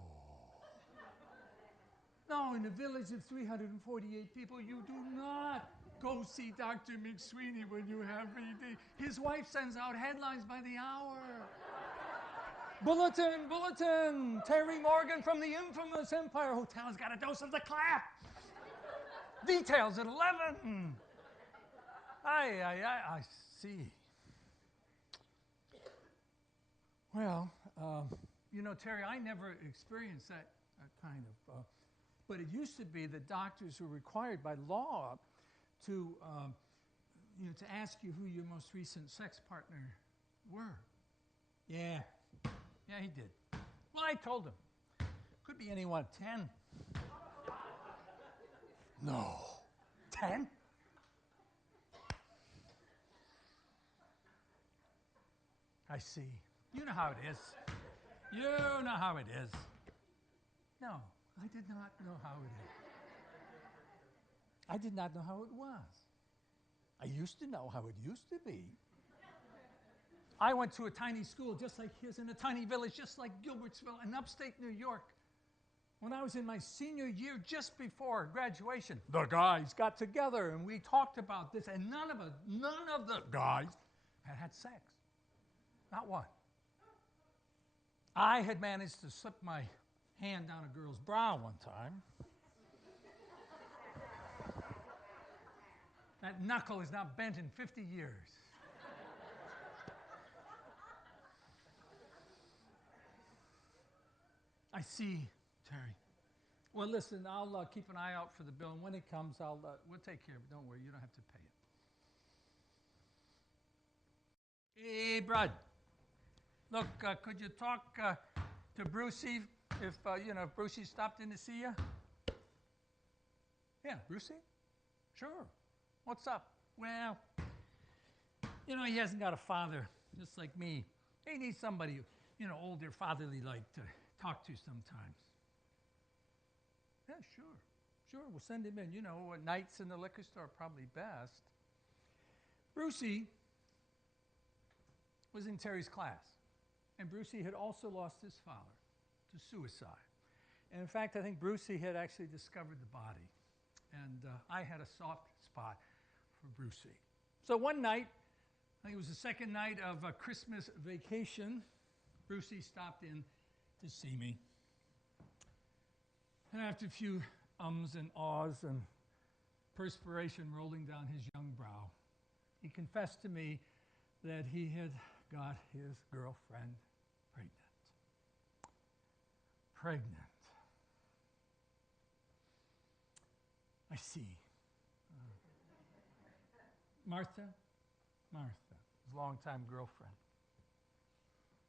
No, in a village of 348 people, you do not go see Dr. McSweeney when you have VD. His wife sends out headlines by the hour. Bulletin, bulletin! Terry Morgan from the infamous Empire Hotel has got a dose of the clap. Details at 11. I see. Well, you know, Terry, I never experienced that kind of, but it used to be that doctors were required by law to, you know, to ask you who your most recent sex partner were. Yeah, he did. Well, I told him. Could be anyone, 10. No, 10? I see. You know how it is. You know how it is. No, I did not know how it is. I did not know how it was. I used to know how it used to be. I went to a tiny school just like his in a tiny village, just like Gilbertsville in upstate New York. When I was in my senior year, just before graduation, the guys got together and we talked about this, and none of the guys had sex. Not one. I had managed to slip my hand down a girl's brow one time. That knuckle is not bent in 50 years. I see, Terry. Well, listen, I'll keep an eye out for the bill, and when it comes, we'll take care of it. Don't worry, you don't have to pay it. Hey, Brad. Look, could you talk to Brucey if Brucey stopped in to see you? Yeah, Brucey? Sure. What's up? Well, you know, he hasn't got a father, just like me. He needs somebody, you know, older, fatherly-like to talk to sometimes. Yeah, sure. Sure, we'll send him in. You know, nights in the liquor store are probably best. Brucey was in Terry's class. And Brucey had also lost his father to suicide. And in fact, I think Brucey had actually discovered the body. And I had a soft spot for Brucey. So one night, I think it was the second night of a Christmas vacation, Brucey stopped in to see me. And after a few ums and ahs and perspiration rolling down his young brow, he confessed to me that he had got his girlfriend pregnant. I see. Martha, his longtime girlfriend.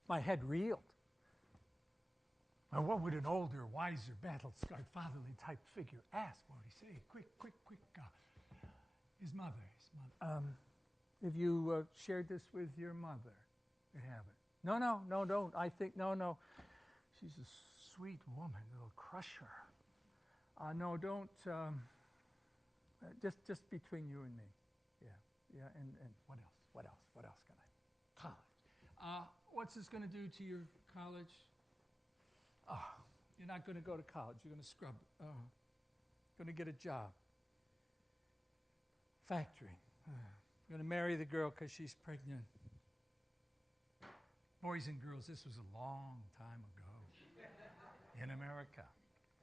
My head reeled. Now, what would an older, wiser, battle-scarred, fatherly type figure ask? What would he say? Quick. His mother. Have you shared this with your mother? You haven't. No, don't. I think, no. She's a sweet woman. It'll crush her. No, don't. Just between you and me. Yeah. And what else can I? College. What's this going to do to your college? You're not going to go to college. You're going to scrub. Going to get a job. Factory. Going to marry the girl because she's pregnant. Boys and girls, this was a long time ago in America.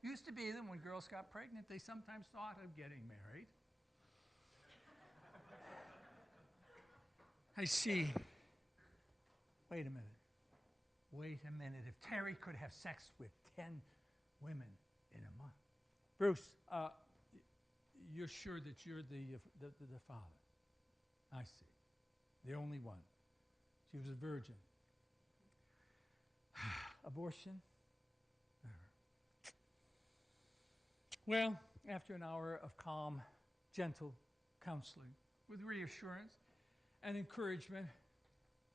Used to be that when girls got pregnant, they sometimes thought of getting married. I see. Wait a minute. If Terry could have sex with 10 women in a month. Bruce, you're sure that you're the father? I see. The only one. She was a virgin. Abortion? Well, after an hour of calm, gentle counseling, with reassurance and encouragement,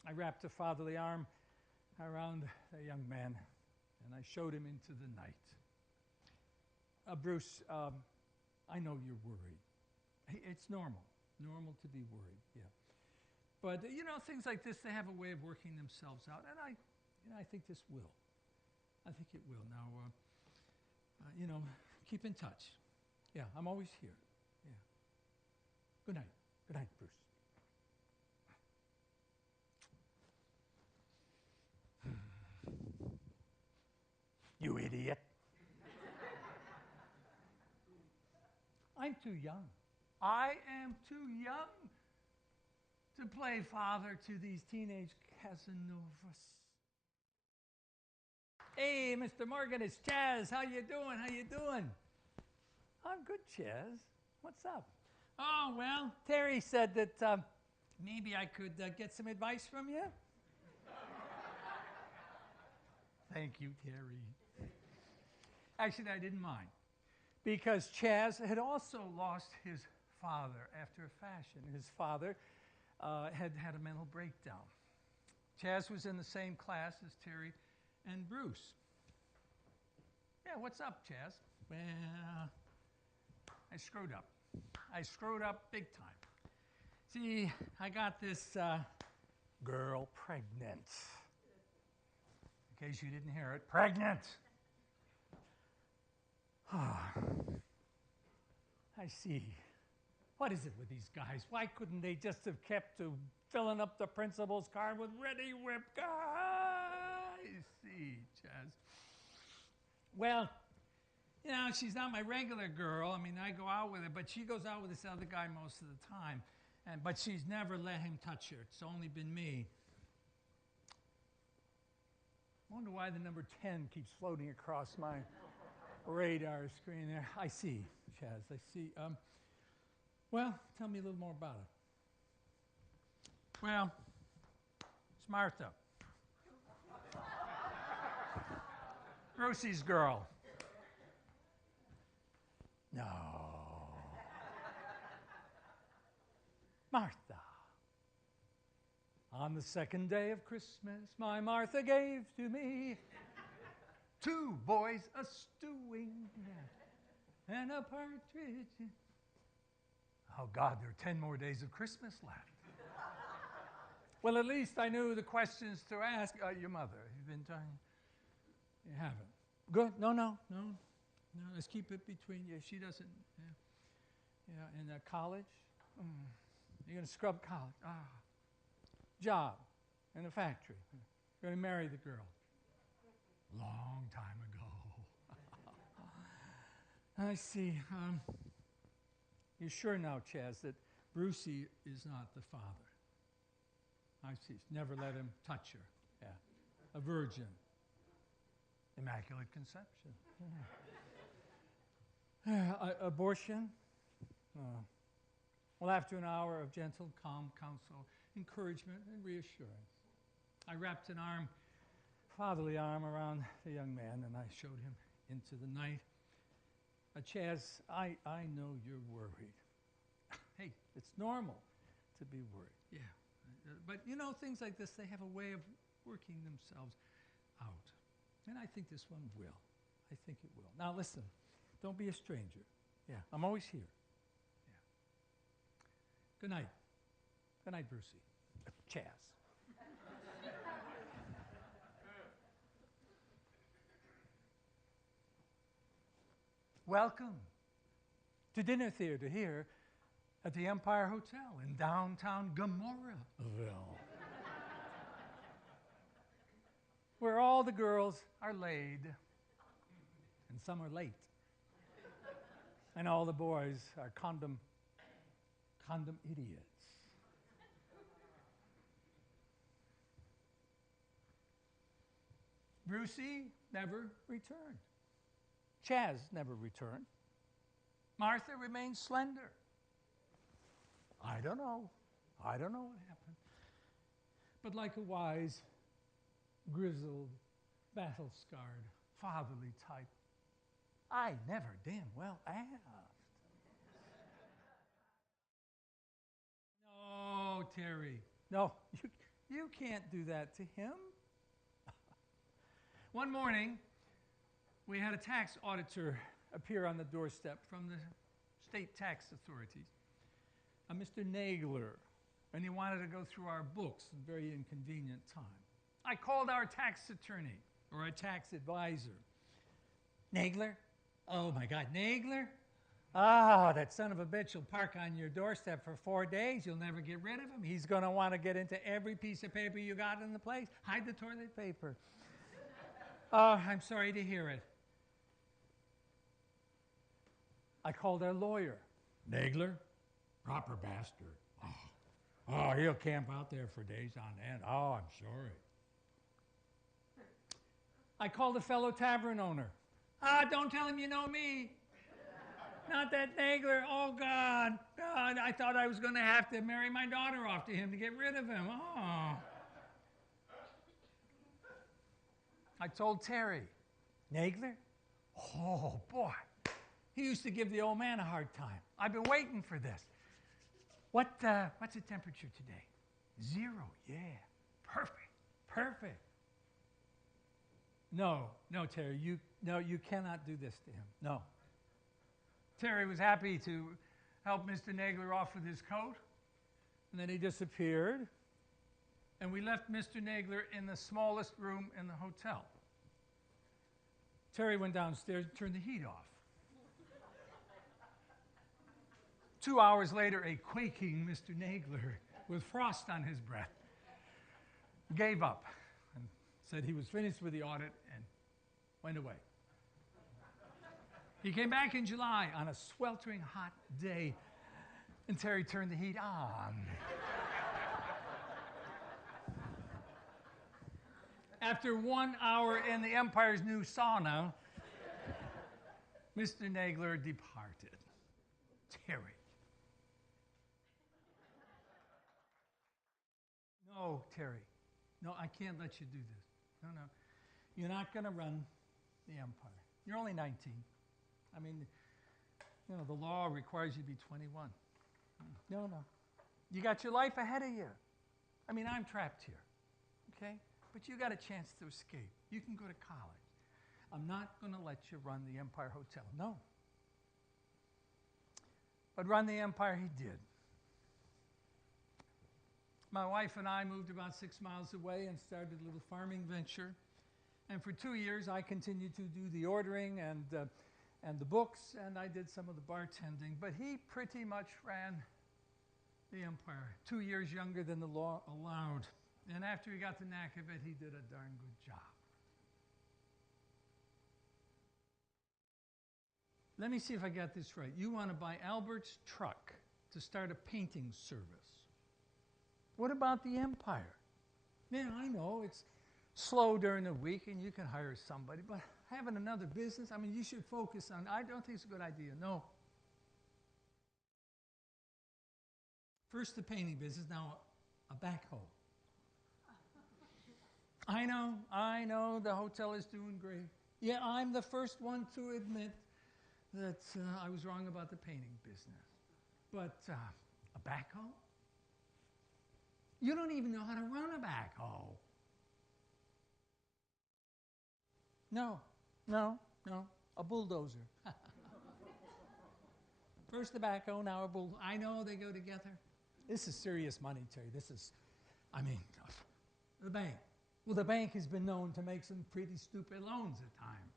I wrapped a fatherly arm around a young man, and I showed him into the night. Bruce, I know you're worried. It's normal to be worried, yeah. But, things like this, they have a way of working themselves out. And I think this will. I think it will. Now, keep in touch. Yeah, I'm always here. Yeah. Good night. Good night, Bruce. You idiot. I'm too young. I am too young to play father to these teenage Casanovas. Hey, Mr. Morgan, it's Chaz. How you doing? How you doing? I'm good, Chaz. What's up? Oh, well, Terry said that maybe I could get some advice from you. Thank you, Terry. Actually, I didn't mind, because Chaz had also lost his father after a fashion. His father had had a mental breakdown. Chaz was in the same class as Terry and Bruce. Yeah, what's up, Chaz? Well, I screwed up. I screwed up big time. See, I got this girl pregnant. In case you didn't hear it, pregnant. I see. What is it with these guys? Why couldn't they just have kept to filling up the principal's car with ready whipped guys? I see, Chaz. Well, she's not my regular girl. I mean, I go out with her, but she goes out with this other guy most of the time. But she's never let him touch her. It's only been me. I wonder why the number 10 keeps floating across my radar screen there. I see, Chaz, I see. Well, tell me a little more about it. Well, it's Martha. Brucey's girl. No. Martha. On the second day of Christmas, my Martha gave to me 2 boys a-stewing and a partridge. Oh, God, there are 10 more days of Christmas left. Well, at least I knew the questions to ask. Your mother, you've been talking? You haven't. Good. No. Let's keep it between you. She doesn't. Yeah. In college? You're going to scrub college. Job in a factory. You're going to marry the girl. Long time ago. I see. You're sure now, Chaz, that Brucey is not the father? I see. Never let him touch her. Yeah. A virgin. Immaculate conception. Abortion? Well, after an hour of gentle, calm counsel, encouragement, and reassurance, I wrapped an fatherly arm around the young man, and I showed him into the night. Chaz, I know you're worried. Hey, it's normal to be worried. Yeah. But things like this, they have a way of working themselves out. And I think this one will. I think it will. Now listen, don't be a stranger. Yeah, I'm always here. Yeah. Good night. Good night, Brucey. Chaz. Welcome to dinner theater here at the Empire Hotel in downtown Gomoraville, where all the girls are laid and some are late, and all the boys are condom idiots. Brucey never returned. Chaz never returned. Martha remained slender. I don't know what happened. But like a wise, grizzled, battle-scarred, fatherly type, I never damn well asked. No, Terry. No, you can't do that to him. One morning, we had a tax auditor appear on the doorstep from the state tax authorities. Mr. Nagler. and he wanted to go through our books, a very inconvenient time. I called our tax attorney, or a tax advisor. Nagler? Oh my God, Nagler? Ah, that son of a bitch will park on your doorstep for 4 days. You'll never get rid of him. He's going to want to get into every piece of paper you got in the place. Hide the toilet paper. Oh, I'm sorry to hear it. I called our lawyer. Nagler? Proper bastard. Oh, he'll camp out there for days on end. Oh, I'm sorry. I called a fellow tavern owner. Ah, don't tell him you know me. Not that Nagler. Oh, God. God, I thought I was going to have to marry my daughter off to him to get rid of him. Oh. I told Terry. Nagler? Oh, boy. He used to give the old man a hard time. I've been waiting for this. What's the temperature today? 0. Yeah. Perfect. No, Terry, you cannot do this to him. No. Terry was happy to help Mr. Nagler off with his coat, and then he disappeared, and we left Mr. Nagler in the smallest room in the hotel. Terry went downstairs and turned the heat off. 2 hours later, a quaking Mr. Nagler with frost on his breath gave up and said he was finished with the audit and went away. He came back in July on a sweltering hot day, and Terry turned the heat on. After 1 hour in the Empire's new sauna, Mr. Nagler departed. Terry. No, Terry. No, I can't let you do this. No. You're not going to run the Empire. You're only 19. I mean, the law requires you to be 21. No. You got your life ahead of you. I mean, I'm trapped here, okay? But you got a chance to escape. You can go to college. I'm not going to let you run the Empire Hotel. No. But run the Empire he did. My wife and I moved about 6 miles away and started a little farming venture. And for 2 years, I continued to do the ordering and the books, and I did some of the bartending. But he pretty much ran the Empire, 2 years younger than the law allowed. And after he got the knack of it, he did a darn good job. Let me see if I got this right. You want to buy Albert's truck to start a painting service. What about the Empire? Man, I know it's slow during the week and you can hire somebody, but having another business, I mean, you should focus on, I don't think it's a good idea. No. First, the painting business, now a backhoe. I know, the hotel is doing great. Yeah, I'm the first one to admit that I was wrong about the painting business. But a backhoe? You don't even know how to run a backhoe. No, a bulldozer. First the backhoe, now a bulldozer. I know they go together. This is serious money, Terry. The bank. Well, the bank has been known to make some pretty stupid loans at times.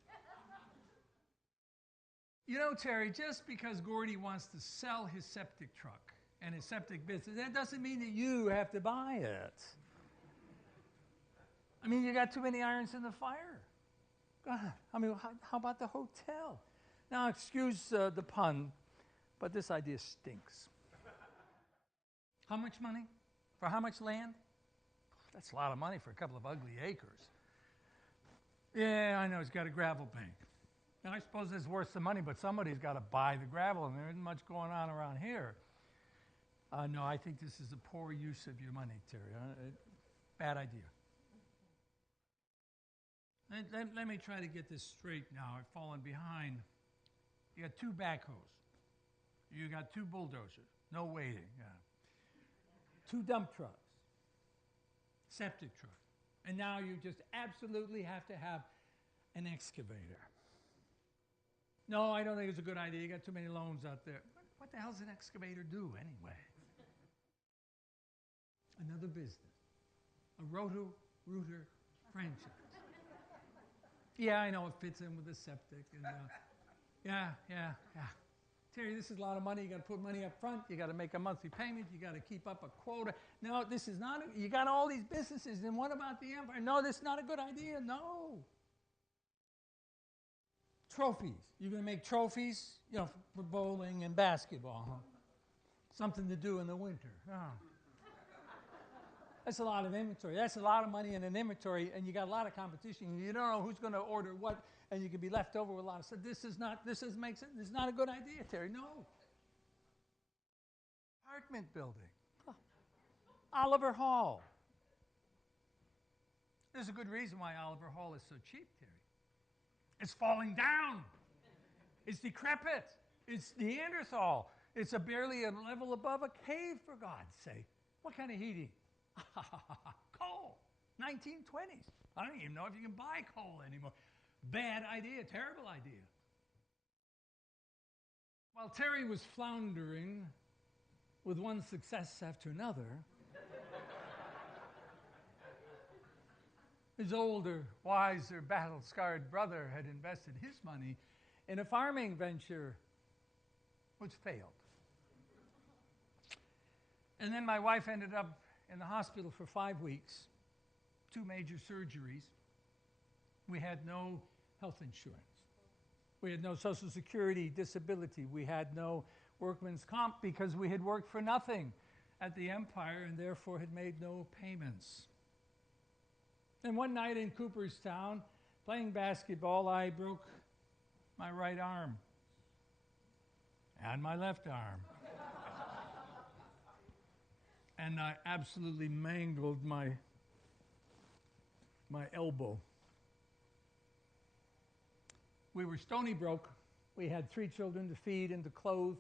You know, Terry, just because Gordy wants to sell his septic truck and his septic business, that doesn't mean that you have to buy it. I mean, you got too many irons in the fire. God, I mean, how about the hotel? Now, excuse the pun, but this idea stinks. How much money? For how much land? That's a lot of money for a couple of ugly acres. Yeah, I know, it's got a gravel bank. And I suppose it's worth some money, but somebody's got to buy the gravel, and there isn't much going on around here. No, I think this is a poor use of your money, Terry. Bad idea. Let me try to get this straight now. I've fallen behind. You got 2 backhoes. You got 2 bulldozers. No waiting. 2 dump trucks. Septic truck. And now you just absolutely have to have an excavator. No, I don't think it's a good idea. You got too many loans out there. What the hell does an excavator do anyway? Another business. A Roto-Rooter franchise. Yeah, I know it fits in with the septic. And, yeah. Terry, this is a lot of money. You got to put money up front. You got to make a monthly payment. You got to keep up a quota. No, this is not. You got all these businesses. And what about the empire? No, this is not a good idea. No. Trophies. You're going to make trophies, for bowling and basketball. Huh? Something to do in the winter. Oh. That's a lot of inventory. That's a lot of money in an inventory, and you got a lot of competition. You don't know who's going to order what, and you can be left over with a lot of stuff. This is not a good idea, Terry. No. Apartment building. Huh. Oliver Hall. There's a good reason why Oliver Hall is so cheap, Terry. It's falling down. It's decrepit. It's Neanderthal. It's barely a level above a cave, for God's sake. What kind of heating? Coal. 1920s. I don't even know if you can buy coal anymore. Bad idea. Terrible idea. While Terry was floundering with one success after another, his older, wiser, battle-scarred brother had invested his money in a farming venture which failed. And then my wife ended up in the hospital for 5 weeks, 2 major surgeries. We had no health insurance. We had no Social Security, disability. We had no workman's comp because we had worked for nothing at the Empire and therefore had made no payments. And one night in Cooperstown, playing basketball, I broke my right arm and my left arm. And I absolutely mangled my elbow. We were stony broke. We had 3 children to feed and to clothe.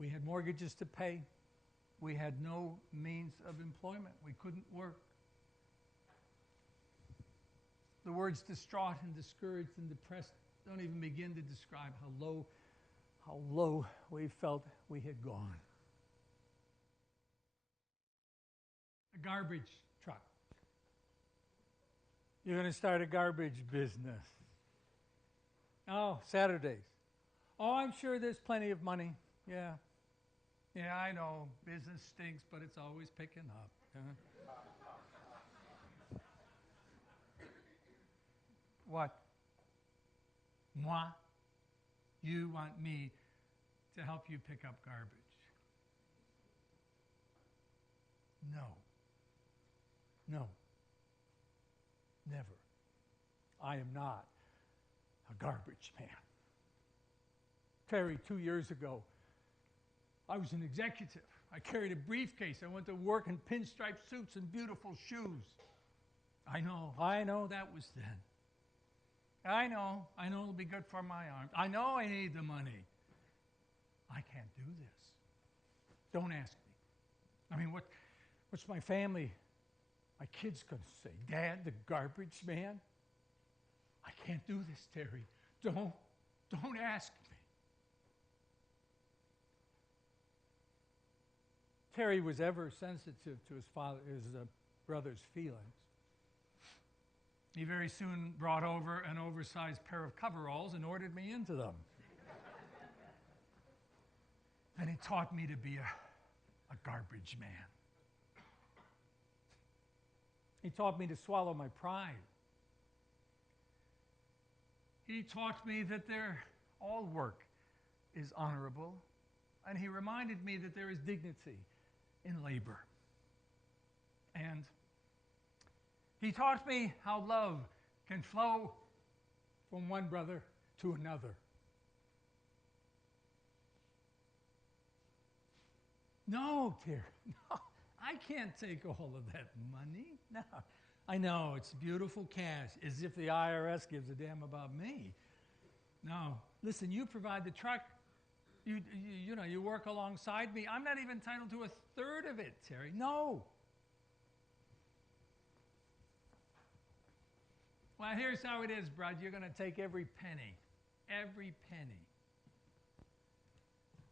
We had mortgages to pay. We had no means of employment. We couldn't work. The words distraught and discouraged and depressed don't even begin to describe how low we felt we had gone. A garbage truck. You're going to start a garbage business. Oh, Saturdays. Oh, I'm sure there's plenty of money. Yeah. Yeah, I know. Business stinks, but it's always picking up. What? Moi? You want me to help you pick up garbage? No. No. Never. I am not a garbage man. Terry, 2 years ago, I was an executive. I carried a briefcase. I went to work in pinstripe suits and beautiful shoes. I know that was then. I know it'll be good for my arm. I know I need the money. I can't do this. Don't ask me. I mean, what's my family, my kids going to say? Dad, the garbage man? I can't do this, Terry. Don't ask me. Terry was ever sensitive to his brother's feelings. He very soon brought over an oversized pair of coveralls and ordered me into them. And he taught me to be a garbage man. He taught me to swallow my pride. He taught me that all work is honorable, and he reminded me that there is dignity in labor. And he taught me how love can flow from one brother to another. No, Terry, no, I can't take all of that money. No, I know, it's beautiful cash, as if the IRS gives a damn about me. No, listen, you provide the truck. You work alongside me. I'm not even entitled to a third of it, Terry. No. Well, here's how it is, Brad. You're going to take every penny. Every penny.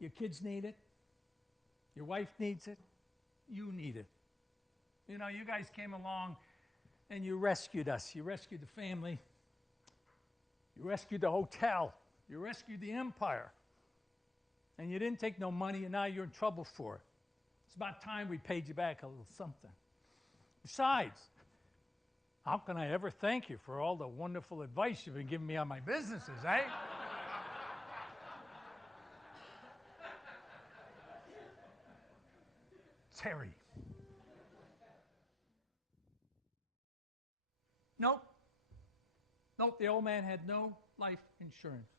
Your kids need it. Your wife needs it. you needed. You know, you guys came along and you rescued us. You rescued the family. You rescued the hotel. You rescued the empire. And you didn't take no money, and now you're in trouble for it. It's about time we paid you back a little something. Besides, how can I ever thank you for all the wonderful advice you've been giving me on my businesses, eh? Terry. Nope. Nope, the old man had no life insurance.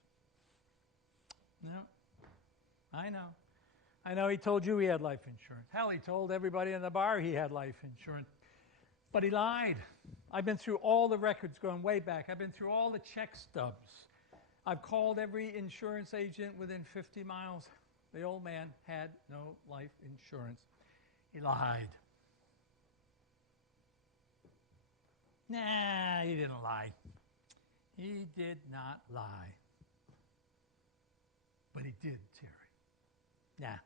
No. I know. I know he told you he had life insurance. Hell, he told everybody in the bar he had life insurance. But he lied. I've been through all the records going way back. I've been through all the check stubs. I've called every insurance agent within 50 miles. The old man had no life insurance. He lied. Nah, he didn't lie. He did not lie. But he did, Terry. Nah.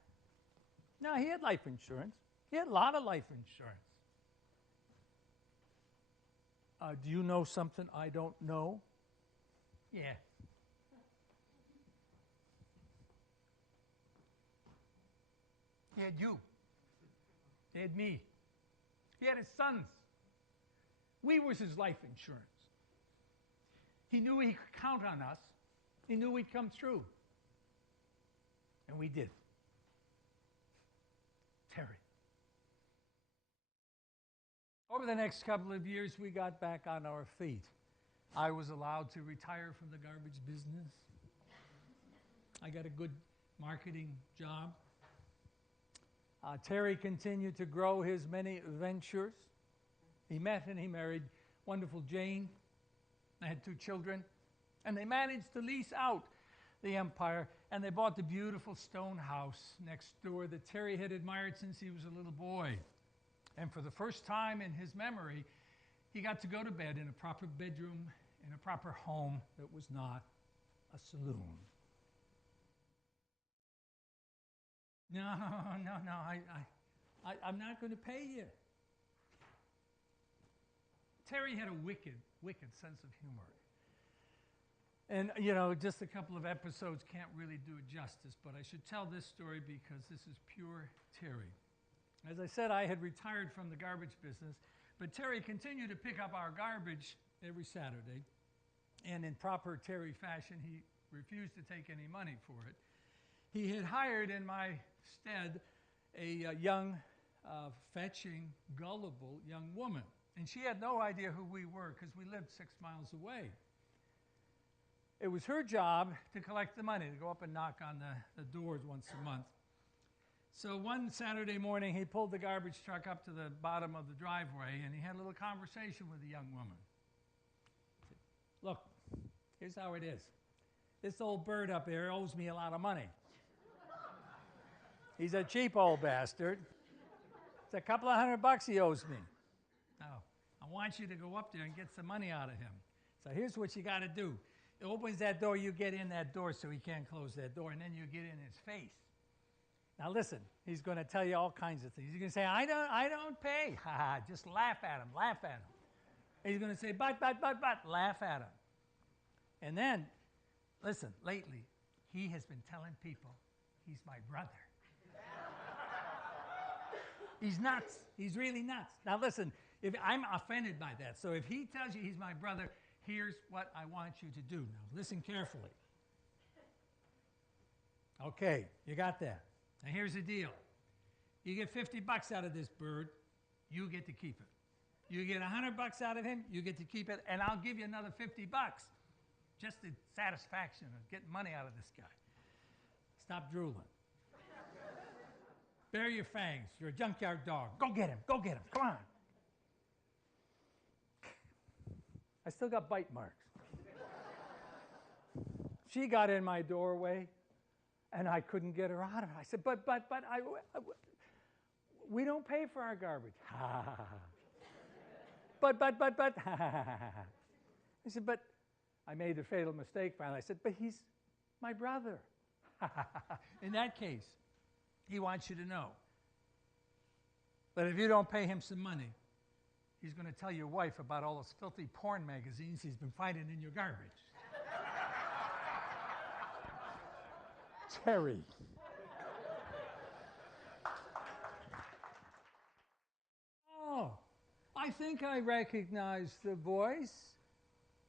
No, he had life insurance. He had a lot of life insurance. Do you know something I don't know? Yeah. He had you. He had me. He had his sons. We was his life insurance. He knew he could count on us. He knew we'd come through. And we did. Terry. Over the next couple of years, we got back on our feet. I was allowed to retire from the garbage business. I got a good marketing job. Terry continued to grow his many ventures. He met and he married wonderful Jane. I had 2 children. And they managed to lease out the empire, and they bought the beautiful stone house next door that Terry had admired since he was a little boy. And for the first time in his memory, he got to go to bed in a proper bedroom, in a proper home that was not a saloon. No, I'm not going to pay you. Terry had a wicked sense of humor. And, you know, just a couple of episodes can't really do it justice, but I should tell this story because this is pure Terry. As I said, I had retired from the garbage business, but Terry continued to pick up our garbage every Saturday. And in proper Terry fashion, he refused to take any money for it. He had hired in my stead a young, fetching, gullible young woman. And she had no idea who we were because we lived 6 miles away. It was her job to collect the money, to go up and knock on the doors once a month. So one Saturday morning, he pulled the garbage truck up to the bottom of the driveway, and he had a little conversation with the young woman. He said, "Look, here's how it is. This old bird up there owes me a lot of money. He's a cheap old bastard. It's a couple of $100 he owes me. Now, I want you to go up there and get some money out of him. So here's what you got to do. It opens that door, you get in that door so he can't close that door, and then you get in his face. Now listen, he's going to tell you all kinds of things. He's going to say, I don't pay. Ha ha, just laugh at him, laugh at him. And he's going to say, but, laugh at him. And then, listen, lately, he has been telling people he's my brother. He's nuts. He's really nuts. Now listen, if I'm offended by that. So if he tells you he's my brother, here's what I want you to do. Now listen carefully. Okay, you got that. Now here's the deal. You get $50 out of this bird, you get to keep it. You get $100 out of him, you get to keep it, and I'll give you another $50. Just the satisfaction of getting money out of this guy. Stop drooling. Bare your fangs. You're a junkyard dog. Go get him. Go get him. Come on. I still got bite marks. She got in my doorway, and I couldn't get her out of it. I said, but, we don't pay for our garbage. Ha, ha, ha. But, ha, ha, ha, ha. I said, but I made a fatal mistake finally. I said, but he's my brother. In that case, he wants you to know But if you don't pay him some money, he's going to tell your wife about all those filthy porn magazines he's been finding in your garbage. Terry. Oh, I think I recognize the voice.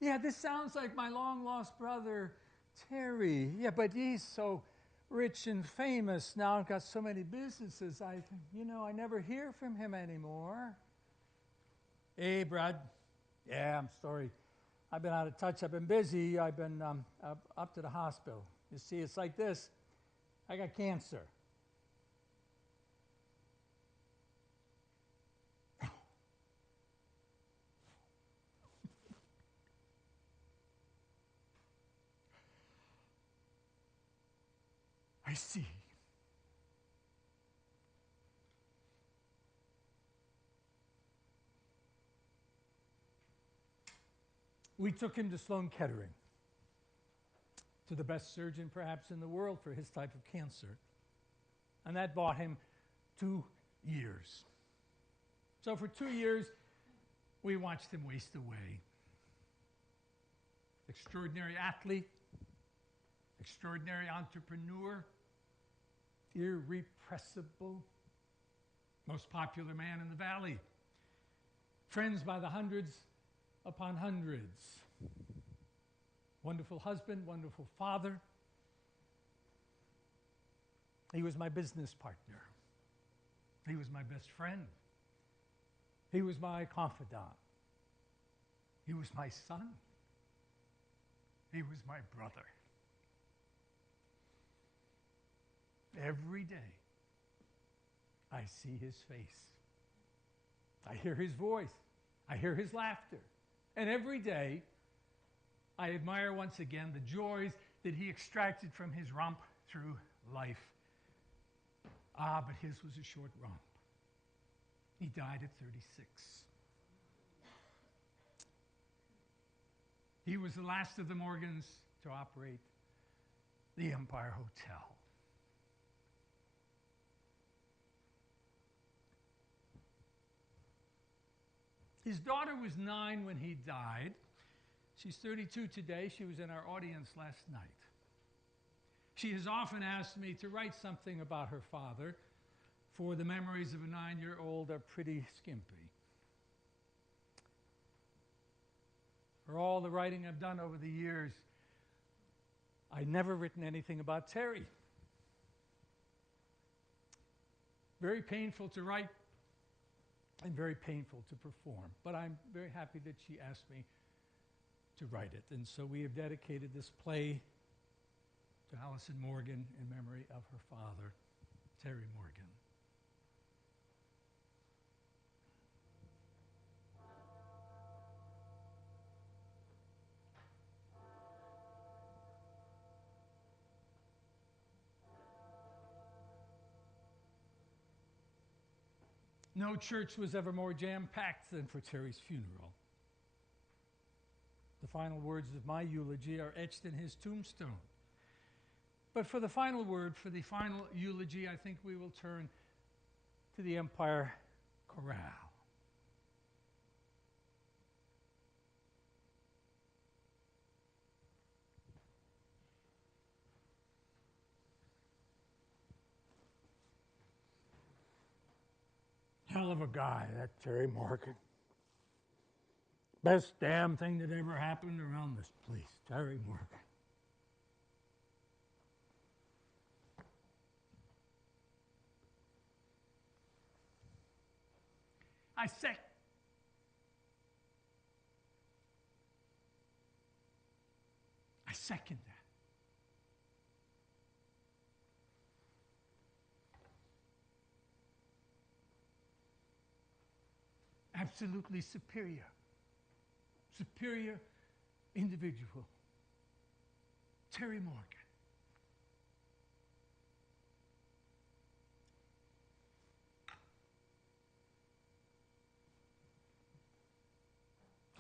Yeah, this sounds like my long-lost brother, Terry. Yeah, but he's so rich and famous now and got so many businesses. I never hear from him anymore. Hey, Brad. Yeah, I'm sorry. I've been out of touch. I've been busy. I've been up to the hospital. You see, it's like this. I got cancer. I see. We took him to Sloan Kettering, to the best surgeon perhaps in the world for his type of cancer. And that bought him 2 years. So for 2 years, we watched him waste away. Extraordinary athlete, extraordinary entrepreneur, irrepressible, most popular man in the valley. Friends by the hundreds upon hundreds. Wonderful husband, wonderful father. He was my business partner. He was my best friend. He was my confidant. He was my son. He was my brother. Every day, I see his face. I hear his voice. I hear his laughter. And every day, I admire once again the joys that he extracted from his romp through life. Ah, but his was a short romp. He died at 36. He was the last of the Morgans to operate the Empire Hotel. His daughter was 9 when he died. She's 32 today. She was in our audience last night. She has often asked me to write something about her father, for the memories of a 9-year-old are pretty skimpy. For all the writing I've done over the years, I've never written anything about Terry. Very painful to write and very painful to perform. But I'm very happy that she asked me to write it. And so we have dedicated this play to Allison Morgan in memory of her father, Terry Morgan. No church was ever more jam-packed than for Terry's funeral. The final words of my eulogy are etched in his tombstone. But for the final word, for the final eulogy, I think we will turn to the Empire Chorale. Hell of a guy, that Terry Morgan. Best damn thing that ever happened around this place, Terry Morgan. I second that. Absolutely superior individual, Terry Morgan.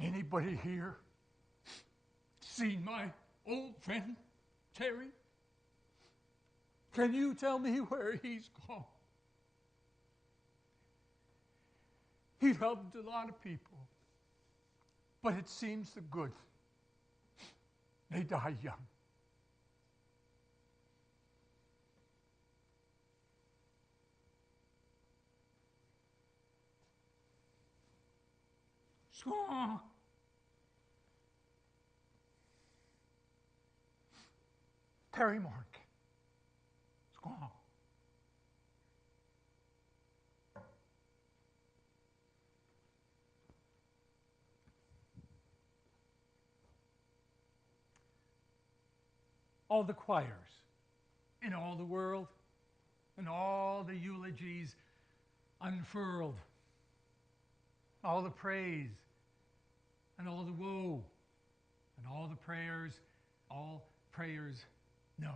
Anybody here seen my old friend, Terry? Can you tell me where he's gone? He helped a lot of people. But it seems the good, they die young. Squaw. Terry Mark. Squaw. All the choirs in all the world and all the eulogies unfurled, all the praise and all the woe and all the prayers, all prayers no,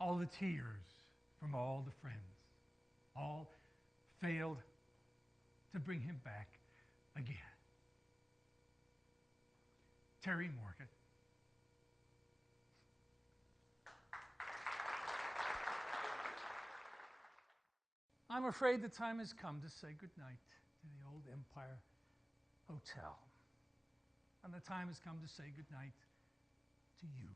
all the tears from all the friends, all failed to bring him back again. Terry Morgan. I'm afraid the time has come to say goodnight to the old Empire Hotel. And the time has come to say goodnight to you.